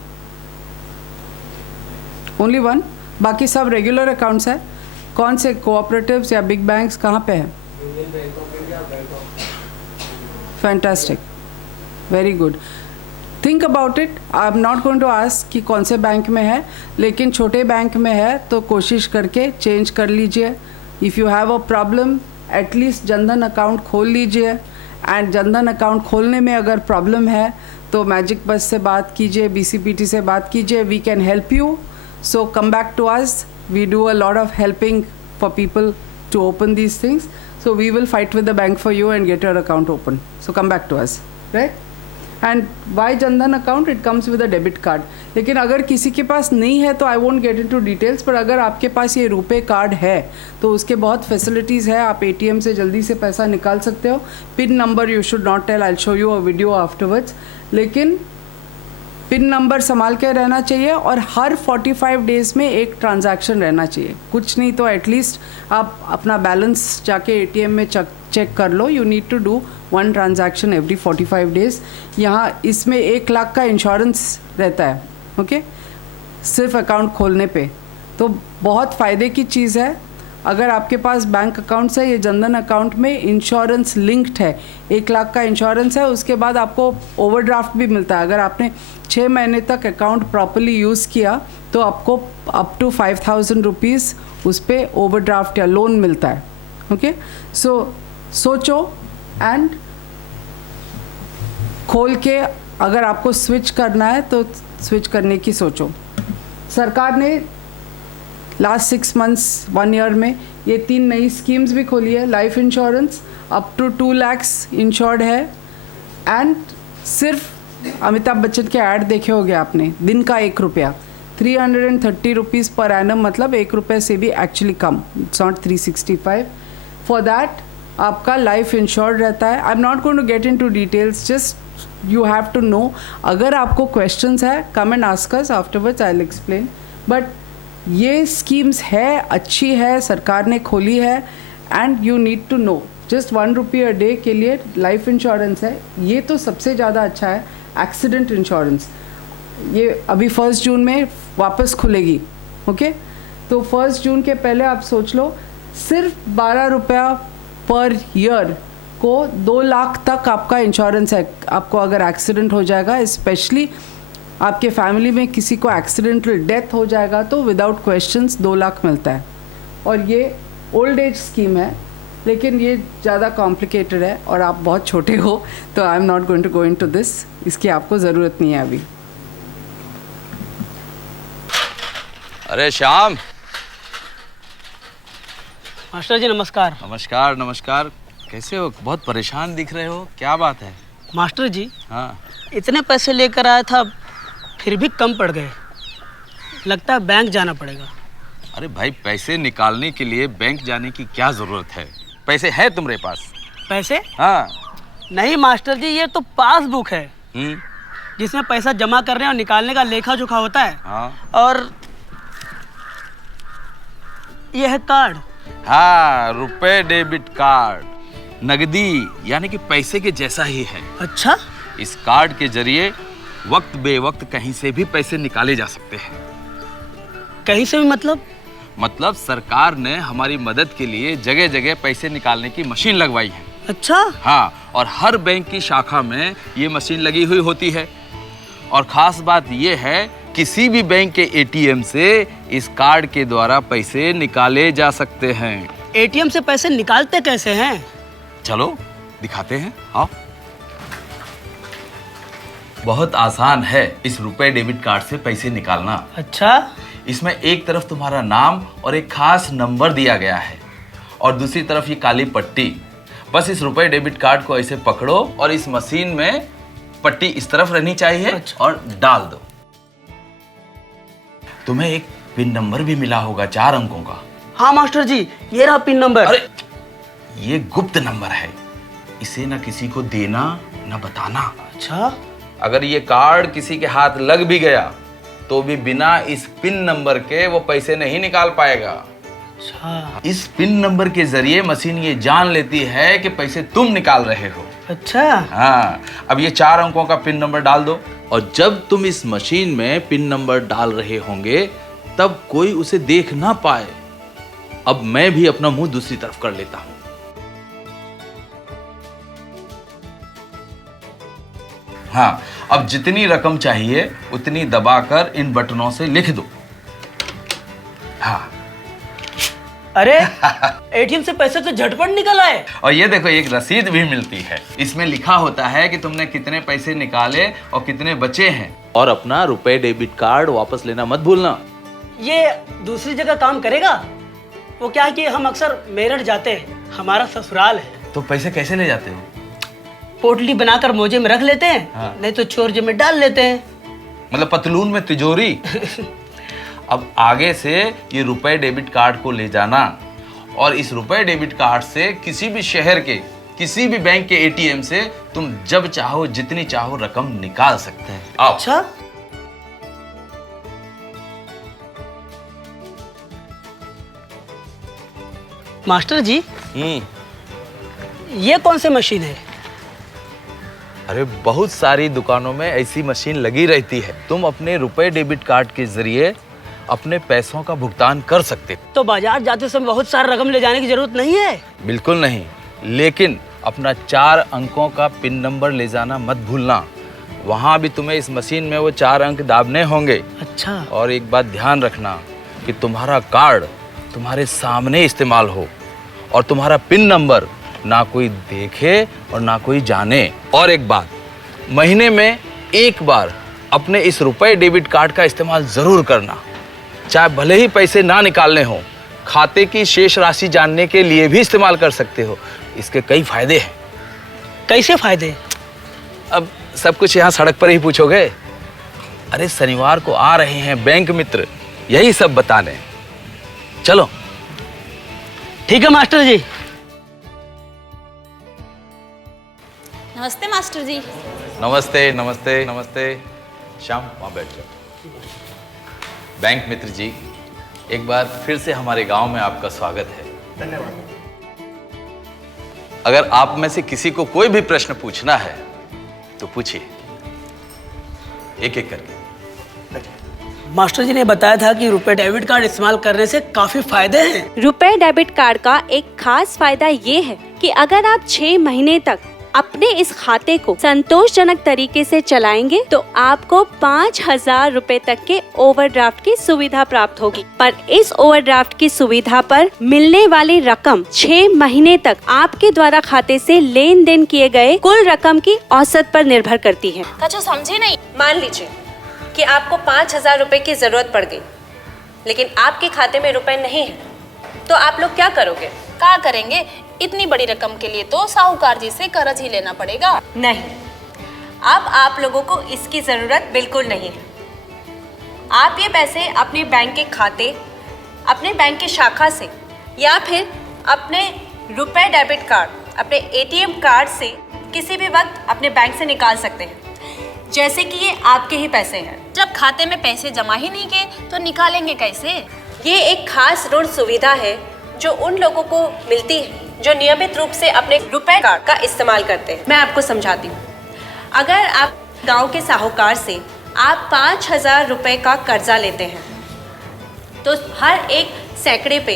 ओनली 1, बाकी सब रेगुलर अकाउंट्स है। कौन से, कोऑपरेटिव्स या बिग बैंक्स, कहाँ पे है? Union Bank of India, bank of. Fantastic, very good. Think about it, I am not going to ask कि कौन से बैंक में है, लेकिन छोटे बैंक में है तो कोशिश करके चेंज कर लीजिए। If you have a problem, at least Jan Dhan account खोल लीजिए। एंड जनधन अकाउंट खोलने में अगर प्रॉब्लम है तो मैजिक बस से बात कीजिए, BCPT से बात कीजिए, we can help you. So come back to us, we do a lot of helping for people to open these things, so we will fight with the bank for you and get your account open. So come back to us, right? And why Jandan account? It comes with a debit card. लेकिन अगर किसी के पास नहीं है तो I won't get into details, पर अगर आपके पास ये रुपे कार्ड है तो उसके बहुत फैसिलिटीज़ है, आप ATM से जल्दी से पैसा निकाल सकते हो। Pin number you should not tell, I'll show you a video afterwards, लेकिन पिन नंबर संभाल के रहना चाहिए, और हर 45 डेज़ में एक ट्रांजैक्शन रहना चाहिए। कुछ नहीं तो एटलीस्ट आप अपना बैलेंस जाके ATM में चेक कर लो। You need to do 1 transaction every 45 days. यहाँ इसमें 1 लाख का इंश्योरेंस रहता है, ओके, सिर्फ अकाउंट खोलने पे, तो बहुत फ़ायदे की चीज़ है। अगर आपके पास बैंक अकाउंट्स है, ये जनधन अकाउंट में इंश्योरेंस लिंक्ड है, 1 लाख का इंश्योरेंस है, उसके बाद आपको ओवरड्राफ्ट भी मिलता है। अगर आपने 6 महीने तक अकाउंट प्रॉपरली यूज़ किया तो आपको अप टू 5,000 रुपीज़ उस पर ओवरड्राफ्ट या लोन मिलता है। ओके, सो सोचो एंड खोल के, अगर आपको स्विच करना है तो स्विच करने की सोचो। सरकार ने लास्ट 6 मंथ्स 1 ईयर में ये 3 नई स्कीम्स भी खोली है। Life insurance up to 2 lakhs insured है, एंड सिर्फ अमिताभ बच्चन के ऐड देखे होंगे आपने, दिन का 1 रुपया, 330 रुपीज़ पर एनम, मतलब 1 रुपये से भी एक्चुअली कम, इट्स नॉट 365। फॉर दैट आपका लाइफ इंश्योर्ड रहता है। I am not going to get into details, just you have to know. अगर आपको क्वेश्चंस है, come and ask us, afterwards I will explain. But ये स्कीम्स है, अच्छी है, सरकार ने खोली है, and you need to know. Just 1 रुपये अ डे के लिए लाइफ इंश्योरेंस है, ये तो सबसे ज़्यादा अच्छा है। एक्सीडेंट इंश्योरेंस ये अभी 1 जून में वापस खुलेगी, ओके, तो 1 जून के पहले आप सोच लो, सिर्फ 12 रुपया पर ईयर को 2 लाख तक आपका इंश्योरेंस है। आपको अगर एक्सीडेंट हो जाएगा, स्पेशली आपके फैमिली में किसी को एक्सीडेंटल डेथ हो जाएगा, तो विदाउट क्वेश्चंस 2 लाख मिलता है। और ये ओल्ड एज स्कीम है, लेकिन ये ज़्यादा कॉम्प्लिकेटेड है और आप बहुत छोटे हो, तो I am not going to go into this, इसकी आपको ज़रूरत नहीं है अभी। अरे श्याम। मास्टर जी नमस्कार। नमस्कार नमस्कार। कैसे हो? बहुत परेशान दिख रहे हो, क्या बात है? मास्टर जी हाँ। इतने पैसे लेकर आया था फिर भी कम पड़ गए, लगता है बैंक जाना पड़ेगा। अरे भाई, पैसे निकालने के लिए बैंक जाने की क्या जरूरत है? पैसे है तुम्हारे पास? पैसे? हाँ। नहीं मास्टर जी, ये तो पासबुक है जिसमें पैसा जमा करने और निकालने का लेखा जोखा होता है। हाँ। और ये है कार्ड। हाँ, रुपए डेबिट कार्ड, नगदी यानी कि पैसे के जैसा ही है। अच्छा। इस कार्ड के जरिए वक्त बेवक्त कहीं से भी पैसे निकाले जा सकते हैं। कहीं से भी मतलब सरकार ने हमारी मदद के लिए जगह जगह पैसे निकालने की मशीन लगवाई है। अच्छा। हाँ, और हर बैंक की शाखा में ये मशीन लगी हुई होती है। और खास बात ये है, किसी भी बैंक के एटीएम से इस कार्ड के द्वारा पैसे निकाले जा सकते हैं। एटीएम से पैसे निकालते कैसे हैं? चलो दिखाते हैं, आओ। बहुत आसान है इस रुपए डेबिट कार्ड से पैसे निकालना। अच्छा। इसमें एक तरफ तुम्हारा नाम और एक खास नंबर दिया गया है और दूसरी तरफ ये काली पट्टी। बस इस रुपए डेबिट कार्ड को ऐसे पकड़ो और इस मशीन में पट्टी इस तरफ रहनी चाहिए। अच्छा। और डाल दो। तुम्हें एक पिन नंबर भी मिला होगा 4 अंकों का। हाँ मास्टर जी, ये रहा पिन नंबर। अरे ये गुप्त नंबर है, इसे ना किसी को देना ना बताना। अच्छा। अगर ये कार्ड किसी के हाथ लग भी गया तो भी बिना इस पिन नंबर के वो पैसे नहीं निकाल पाएगा। अच्छा। इस पिन नंबर के जरिए मशीन ये जान लेती है कि पैसे तुम निकाल रहे हो। अच्छा। हाँ, अब ये 4 अंकों का पिन नंबर डाल दो और जब तुम इस मशीन में पिन नंबर डाल रहे होंगे तब कोई उसे देख ना पाए। अब मैं भी अपना मुंह दूसरी तरफ कर लेता हूं। हाँ, अब जितनी रकम चाहिए उतनी दबाकर इन बटनों से लिख दो। हाँ। अरे एटीएम से पैसे तो झटपट निकल आए। और ये देखो, एक रसीद भी मिलती है। इसमें लिखा होता है कि तुमने कितने पैसे निकाले और कितने बचे हैं। और अपना रुपए डेबिट कार्ड वापस लेना मत भूलना। ये दूसरी जगह काम करेगा? वो क्या है कि हम अक्सर मेरठ जाते हैं, हमारा ससुराल है। तो पैसे कैसे ले जाते हो? पोटली बनाकर मोजे में रख लेते हैं। हाँ। नहीं तो चोर जेब में डाल लेते हैं। मतलब पतलून में तिजोरी। अब आगे से ये रुपए डेबिट कार्ड को ले जाना और इस रुपए डेबिट कार्ड से किसी भी शहर के किसी भी बैंक के एटीएम से तुम जब चाहो जितनी चाहो रकम निकाल सकते हैं। आओ। अच्छा। मास्टर जी, ये कौन सी मशीन है? अरे बहुत सारी दुकानों में ऐसी मशीन लगी रहती है। तुम अपने रुपए डेबिट कार्ड के जरिए अपने पैसों का भुगतान कर सकते हो। तो बाजार जाते समय बहुत सारा रकम ले जाने की जरूरत नहीं है? बिल्कुल नहीं, लेकिन अपना 4 अंकों का पिन नंबर ले जाना मत भूलना। वहाँ भी तुम्हें इस मशीन में वो 4 अंक दाबने होंगे। अच्छा। और एक बात ध्यान रखना कि तुम्हारा कार्ड तुम्हारे सामने इस्तेमाल हो और तुम्हारा पिन नंबर ना कोई देखे और ना कोई जाने। और एक बात, महीने में एक बार अपने इस रुपए डेबिट कार्ड का इस्तेमाल जरूर करना। चाहे भले ही पैसे ना निकालने हो, खाते की शेष राशि जानने के लिए भी इस्तेमाल कर सकते हो। इसके कई फायदे हैं। कैसे फायदे? अब सब कुछ यहाँ सड़क पर ही पूछोगे? अरे शनिवार को आ रहे हैं बैंक मित्र, यही सब बताने। चलो। ठीक है मास्टर जी। नमस्ते मास्टर जी। नमस्ते नमस्ते नमस्ते। श्याम, वहाँ बैठ जाओ। बैंक मित्र जी, एक बार फिर से हमारे गांव में आपका स्वागत है। धन्यवाद। अगर आप में से किसी को कोई भी प्रश्न पूछना है तो पूछिए, एक एक करके। मास्टर जी ने बताया था कि रुपए डेबिट कार्ड इस्तेमाल करने से काफी फायदे हैं। रुपए डेबिट कार्ड का एक खास फायदा ये है कि अगर आप 6 महीने तक अपने इस खाते को संतोषजनक तरीके से चलाएंगे तो आपको 5,000 रुपए तक के ओवरड्राफ्ट की सुविधा प्राप्त होगी। पर इस ओवरड्राफ्ट की सुविधा पर मिलने वाली रकम 6 महीने तक आपके द्वारा खाते से लेन देन किए गए कुल रकम की औसत पर निर्भर करती है। जो समझे नहीं, मान लीजिए कि आपको 5,000 रुपए की जरूरत पड़ गई लेकिन आपके खाते में रुपए नहीं है, तो आप लोग क्या करोगे? क्या करेंगे? इतनी बड़ी रकम के लिए तो साहूकार जी से कर्ज ही लेना पड़ेगा। नहीं, अब आप लोगों को इसकी ज़रूरत बिल्कुल नहीं है। आप ये पैसे अपने बैंक के खाते, अपने बैंक की शाखा से या फिर अपने रुपए डेबिट कार्ड, अपने एटीएम कार्ड से किसी भी वक्त अपने बैंक से निकाल सकते हैं, जैसे कि ये आपके ही पैसे हैं। जब खाते में पैसे जमा ही नहीं किए तो निकालेंगे कैसे? ये एक खास ऋण सुविधा है जो उन लोगों को मिलती है जो नियमित रूप से अपने रुपए कार्ड का इस्तेमाल करते हैं। मैं आपको समझाती हूँ। अगर आप गांव के साहूकार से आप 5,000 रुपये का कर्जा लेते हैं, तो हर एक सैकड़े पे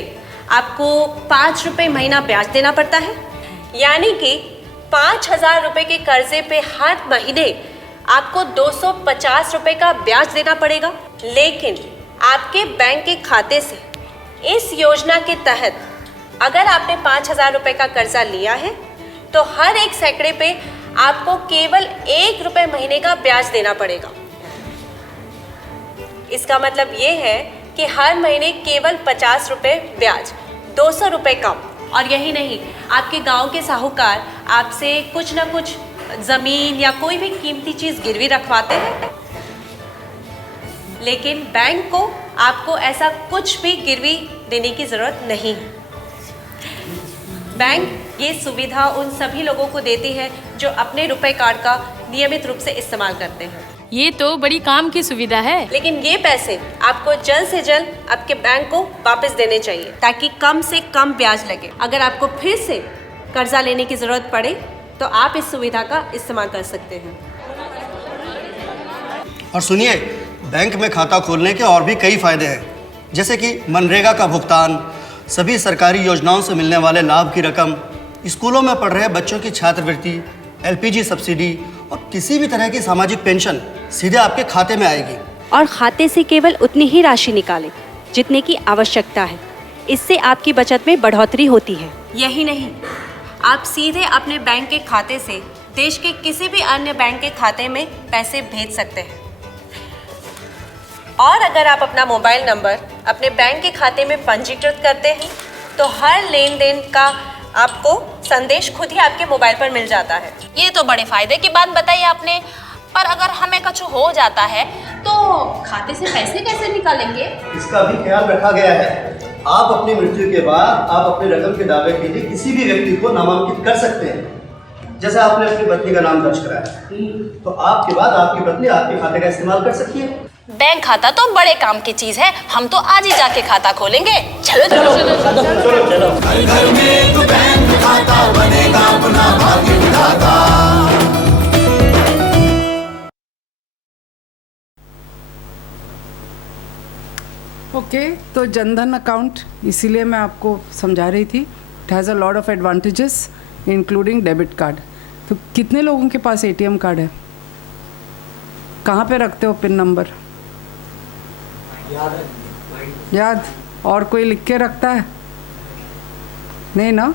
आपको 5 रुपये महीना ब्याज देना पड़ता है। यानी कि 5,000 रुपये के कर्जे पे हर महीने आपको 250 रुपये का ब्याज देना पड़ेगा। लेकिन आपके बैंक के खाते से इस योजना के तहत अगर आपने 5,000 रुपये का कर्जा लिया है, तो हर एक सैकड़े पे आपको केवल 1 रुपये महीने का ब्याज देना पड़ेगा। इसका मतलब ये है कि हर महीने केवल 50 रुपये ब्याज, 200 रुपये कम। और यही नहीं, आपके गांव के साहूकार आपसे कुछ ना कुछ ज़मीन या कोई भी कीमती चीज़ गिरवी रखवाते हैं, लेकिन बैंक को आपको ऐसा कुछ भी गिरवी देने की ज़रूरत नहीं है। बैंक ये सुविधा उन सभी लोगों को देती है जो अपने रुपए कार्ड का नियमित रूप से इस्तेमाल करते हैं। ये तो बड़ी काम की सुविधा है। लेकिन ये पैसे आपको जल्द से जल्द आपके बैंक को वापस देने चाहिए, ताकि कम से कम ब्याज लगे। अगर आपको फिर से कर्जा लेने की ज़रूरत पड़े तो आप इस सुविधा का इस्तेमाल कर सकते हैं। और सुनिए, बैंक में खाता खोलने के और भी कई फायदे हैं, जैसे कि मनरेगा का भुगतान, सभी सरकारी योजनाओं से मिलने वाले लाभ की रकम, स्कूलों में पढ़ रहे बच्चों की छात्रवृत्ति, एलपीजी सब्सिडी और किसी भी तरह की सामाजिक पेंशन सीधे आपके खाते में आएगी। और खाते से केवल उतनी ही राशि निकालें जितने की आवश्यकता है। इससे आपकी बचत में बढ़ोतरी होती है। यही नहीं, आप सीधे अपने बैंक के खाते से देश के किसी भी अन्य बैंक के खाते में पैसे भेज सकते हैं। और अगर आप अपना मोबाइल नंबर अपने बैंक के खाते में पंजीकृत करते हैं, तो हर लेन देन का आपको संदेश खुद ही आपके मोबाइल पर मिल जाता है। ये तो बड़े फायदे की बात बताई आपने। पर अगर हमें कुछ हो जाता है तो खाते से पैसे कैसे निकालेंगे? इसका भी ख्याल रखा गया है। आप अपनी मृत्यु के बाद आप अपनी रकम के दावे के लिए किसी भी व्यक्ति को नामांकित कर सकते हैं। जैसे आपने अपनी पत्नी का नाम दर्ज कराया, तो आपके बाद आपकी पत्नी आपके खाते का इस्तेमाल कर सकती है। बैंक खाता तो बड़े काम की चीज है, हम तो आज ही जाके खाता खोलेंगे। चलो चलो चलो। घर में तो बैंक खाता बनेगा अपना भाग्य विधाता। ओके, तो जनधन अकाउंट इसीलिए मैं आपको समझा रही थी। It has a lot of advantages including debit card. तो कितने लोगों के पास एटीएम कार्ड है? कहाँ पे रखते हो पिन नंबर? याद? और कोई लिख के रखता है? नहीं ना?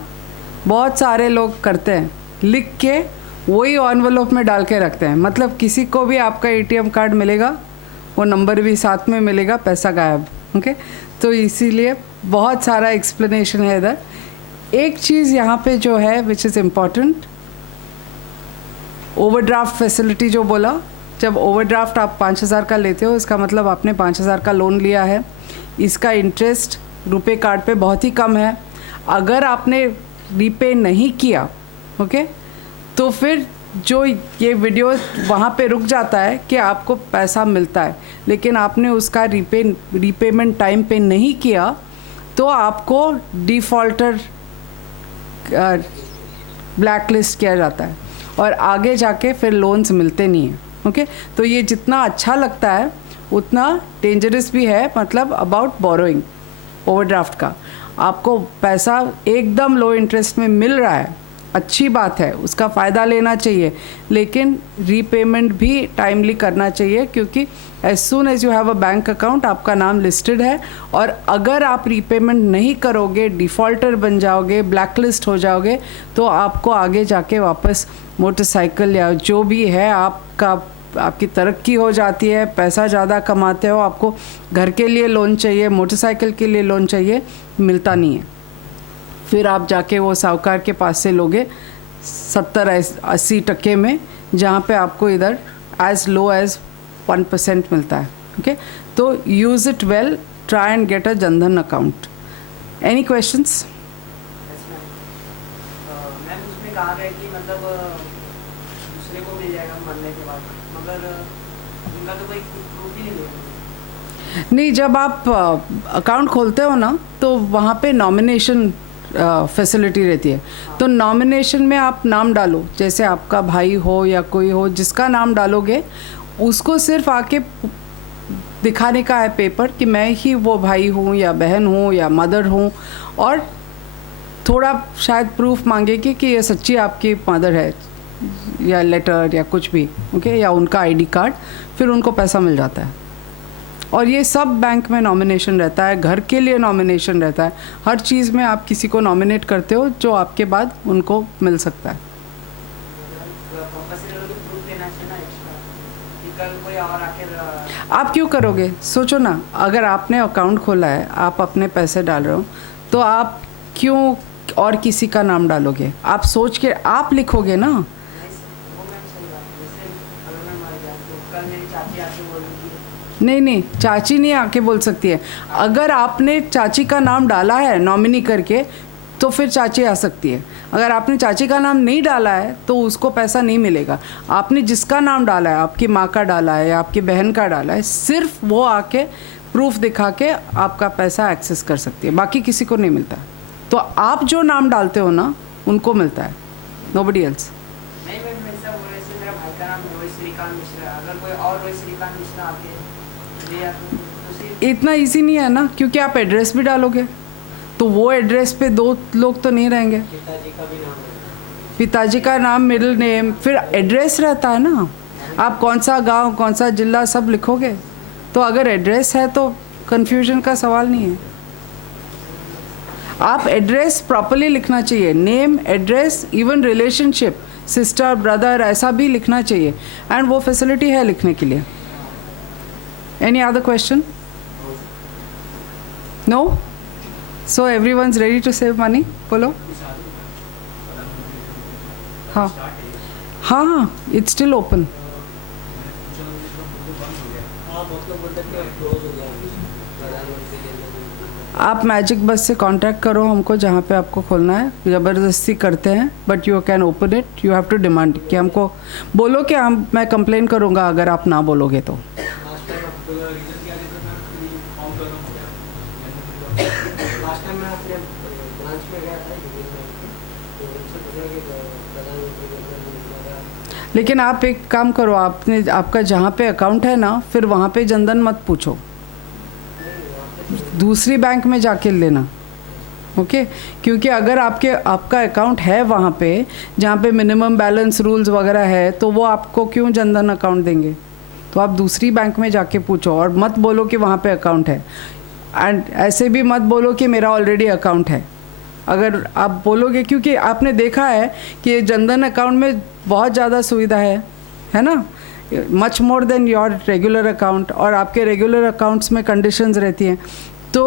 बहुत सारे लोग करते हैं, लिख के वही एनवेलप में डाल के रखते हैं। मतलब किसी को भी आपका एटीएम कार्ड मिलेगा, वो नंबर भी साथ में मिलेगा, पैसा गायब। ओके, तो इसीलिए बहुत सारा एक्सप्लेनेशन है इधर। एक चीज़ यहाँ पे जो है which is important, overdraft facility जो बोला, जब ओवरड्राफ्ट आप 5,000 का लेते हो, इसका मतलब आपने 5,000 का लोन लिया है। इसका इंटरेस्ट रुपए कार्ड पे बहुत ही कम है। अगर आपने रीपे नहीं किया, ओके, तो फिर जो ये वीडियो वहाँ पे रुक जाता है कि आपको पैसा मिलता है, लेकिन आपने उसका रीपेमेंट टाइम पे नहीं किया, तो आपको डिफ़ॉल्टर ब्लैक लिस्ट किया जाता है और आगे जाके फिर लोन्स मिलते नहीं हैं। ओके, तो ये जितना अच्छा लगता है उतना डेंजरस भी है, मतलब अबाउट बोरोइंग ओवरड्राफ्ट का। आपको पैसा एकदम लो इंटरेस्ट में मिल रहा है, अच्छी बात है, उसका फ़ायदा लेना चाहिए, लेकिन रीपेमेंट भी टाइमली करना चाहिए, क्योंकि as soon as you have a bank account आपका नाम लिस्टेड है, और अगर आप रीपेमेंट नहीं करोगे, डिफ़ॉल्टर बन जाओगे, ब्लैकलिस्ट हो जाओगे, तो आपको आगे जाके वापस मोटरसाइकिल या जो भी है आपका आपकी तरक्की हो जाती है, पैसा ज़्यादा कमाते हो, आपको घर के लिए लोन चाहिए, मोटरसाइकिल के लिए लोन चाहिए, मिलता नहीं है। फिर आप जाके वो साहूकार के पास से लोगे 70-80% में, जहाँ पे आपको इधर एज लो एज 1% मिलता है। ओके, तो use it well, try and get a Jan Dhan account. Any questions? Ma'am उसमें कहा गया कि मतलब दूसरे को मिल जाएगा मरने के बाद, मगर उनका तो कोई प्रूफ ही नहीं मिलेगा। नहीं, जब आप अकाउंट खोलते हो ना तो वहाँ पे नॉमिनेशन फैसिलिटी रहती है। तो नॉमिनेशन में आप नाम डालो, जैसे आपका भाई हो या कोई हो, जिसका नाम डालोगे उसको सिर्फ आके दिखाने का है पेपर कि मैं ही वो भाई हूँ या बहन हूँ या मदर हूँ, और थोड़ा शायद प्रूफ मांगेगी कि ये सच्ची आपकी मदर है, या लेटर या कुछ भी, ओके, या उनका आईडी कार्ड, फिर उनको पैसा मिल जाता है। और ये सब बैंक में नॉमिनेशन रहता है, घर के लिए नॉमिनेशन रहता है, हर चीज़ में आप किसी को नॉमिनेट करते हो जो आपके बाद उनको मिल सकता है। आप क्यों करोगे? सोचो ना, अगर आपने अकाउंट खोला है, आप अपने पैसे डाल रहे हो, तो आप क्यों और किसी का नाम डालोगे? आप सोच के आप लिखोगे ना। नहीं, चाची नहीं आके बोल सकती है। अगर आपने चाची का नाम डाला है नॉमिनी करके, तो फिर चाची आ सकती है। अगर आपने चाची का नाम नहीं डाला है तो उसको पैसा नहीं मिलेगा। आपने जिसका नाम डाला है, आपकी माँ का डाला है या आपकी बहन का डाला है, सिर्फ वो आके प्रूफ दिखा के आपका पैसा एक्सेस कर सकती है, बाकी किसी को नहीं मिलता। तो आप जो नाम डालते हो ना, उनको मिलता है, नोबडी एल्स। नहीं, मैं ऐसा बोल रहा हूँ, मेरा भाई का नाम रोहित श्रीकांत मिश्रा है, अगर कोई और रोहित श्रीकांत मिश्रा आके लिया तो इतना इजी नहीं है ना, क्योंकि आप एड्रेस भी डालोगे तो वो एड्रेस पे 2 लोग तो नहीं रहेंगे। पिताजी का भी नाम है, पिताजी का नाम, मिडिल नेम, फिर एड्रेस रहता है ना, आप कौन सा गांव, कौन सा जिला, सब लिखोगे। तो अगर एड्रेस है तो कंफ्यूजन का सवाल नहीं है। आप एड्रेस प्रॉपर्ली लिखना चाहिए, name, address, even relationship, sister, brother, ऐसा भी लिखना चाहिए, एंड वो फैसिलिटी है लिखने के लिए। Any other question? No? So everyone's ready to save money? बोलो। हाँ, इट्स स्टिल ओपन। आप मैजिक बस से कांटेक्ट करो हमको, जहाँ पे आपको खोलना है। ज़बरदस्ती करते हैं, but you can open it. You have to demand कि हमको बोलो कि मैं कंप्लेन करूँगा अगर आप ना बोलोगे तो। लेकिन आप एक काम करो, आपका जहाँ पे अकाउंट है ना, फिर वहाँ पे जनधन मत पूछो, दूसरी बैंक में जाके लेना, ओके? क्योंकि अगर आपका अकाउंट है वहाँ पे जहाँ पे मिनिमम बैलेंस रूल्स वगैरह है, तो वो आपको क्यों जनधन अकाउंट देंगे? तो आप दूसरी बैंक में जाके पूछो, और मत बोलो कि वहाँ पे अकाउंट है, एंड ऐसे भी मत बोलो कि मेरा ऑलरेडी अकाउंट है। अगर आप बोलोगे, क्योंकि आपने देखा है कि जनधन अकाउंट में बहुत ज़्यादा सुविधा है ना, much more than your regular account, और आपके रेगुलर अकाउंट्स में कंडीशंस रहती हैं। तो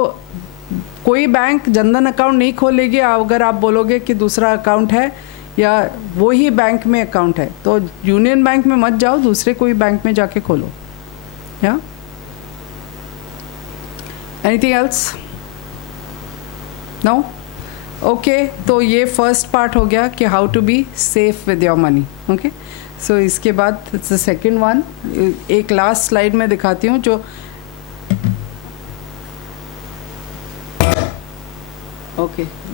कोई बैंक जनधन अकाउंट नहीं खोलेगी अगर आप बोलोगे कि दूसरा अकाउंट है या वो ही बैंक में अकाउंट है। तो यूनियन बैंक में मत जाओ, दूसरे कोई बैंक में जाके खोलो। या एनीथिंग एल्स? नो? ओके, तो ये फर्स्ट पार्ट हो गया कि how to be safe with your money. Okay, so इसके बाद इट्स द सेकेंड वन। एक लास्ट स्लाइड में दिखाती हूँ जो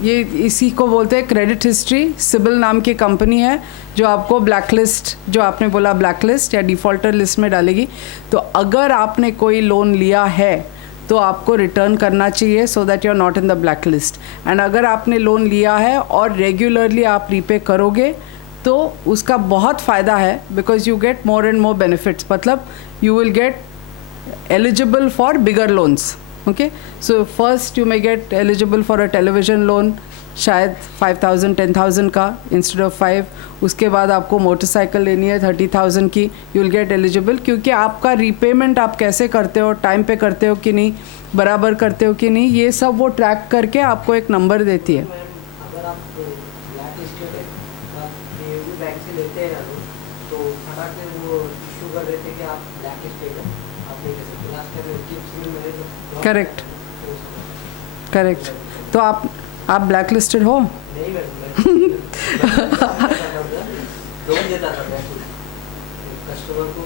ये इसी को बोलते हैं क्रेडिट हिस्ट्री। सिबिल नाम की कंपनी है जो आपको ब्लैकलिस्ट, जो आपने बोला ब्लैकलिस्ट या डिफ़ॉल्टर लिस्ट में डालेगी। तो अगर आपने कोई लोन लिया है तो आपको रिटर्न करना चाहिए, so that you are not in the black list. And अगर आपने लोन लिया है और रेगुलरली आप रीपे करोगे तो उसका बहुत फ़ायदा है, because you get more and more benefits. मतलब you will get eligible for bigger loans. Okay, so first you may get eligible for a television loan, शायद 5,000 10,000 का इंस्टेड ऑफ 5। उसके बाद आपको मोटरसाइकिल लेनी है 30,000 की, यू विल गेट एलिजिबल, क्योंकि आपका रीपेमेंट आप कैसे करते हो, टाइम पे करते हो कि नहीं, बराबर करते हो कि नहीं, ये सब वो ट्रैक करके आपको एक नंबर देती है। अगर आप ब्लैक लिस्टेड बैंक से लेते हैं लोन, तो फटाक से वो इशू कर देते कि आप ब्लैक लिस्टेड है, आप नहीं ले सकते। लास्ट टाइम मैंने जो करेक्ट करेक्ट। तो आप ब्लैक लिस्टेड हो? नहीं मैं लोन देता था कस्टमर को।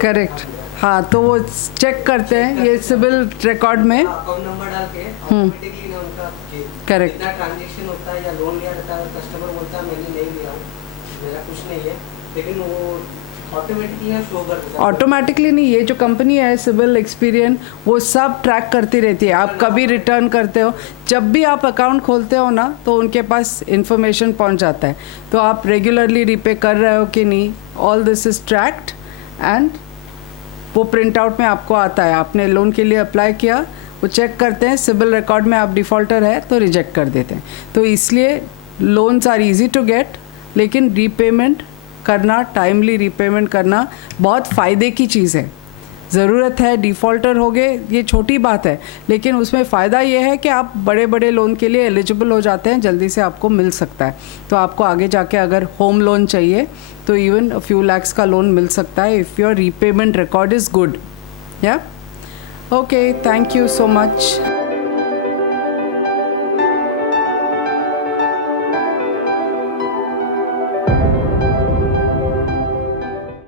करेक्ट, हाँ, तो वो चेक करते हैं ये सिविल रिकॉर्ड में, अकाउंट नंबर डाल के ऑटोमेटिकली ना उनका करेक्ट, जितना ट्रांजेक्शन होता है या लोन लिया रहता है, कस्टमर बोलता है मैंने नहीं लिया हूँ, मेरा कुछ नहीं है, लेकिन वो ऑटोमेटिकली ना शो कर देता है। ऑटोमेटिकली नहीं, ये जो कंपनी है सिविल एक्सपीरियन वो सब ट्रैक करती रहती है। आप कभी रिटर्न करते हो, जब भी आप अकाउंट खोलते हो ना, तो उनके पास इंफॉर्मेशन पहुंच जाता है, तो आप रेगुलरली रीपे कर रहे हो कि नहीं, all this is tracked and वो प्रिंट आउट में आपको आता है। आपने लोन के लिए अप्लाई किया, वो चेक करते हैं, सिविल रिकॉर्ड में आप डिफ़ॉल्टर है तो रिजेक्ट कर देते हैं। तो इसलिए loans are easy to get, लेकिन रीपेमेंट करना, टाइमली रीपेमेंट करना बहुत फ़ायदे की चीज़ है। ज़रूरत है, डिफ़ॉल्टर हो गए ये छोटी बात है, लेकिन उसमें फ़ायदा ये है कि आप बड़े बड़े लोन के लिए एलिजिबल हो जाते हैं, जल्दी से आपको मिल सकता है। तो आपको आगे जाके अगर होम लोन चाहिए तो इवन अ फ्यू लैक्स का लोन मिल सकता है if your repayment record is good. या okay, thank you so much.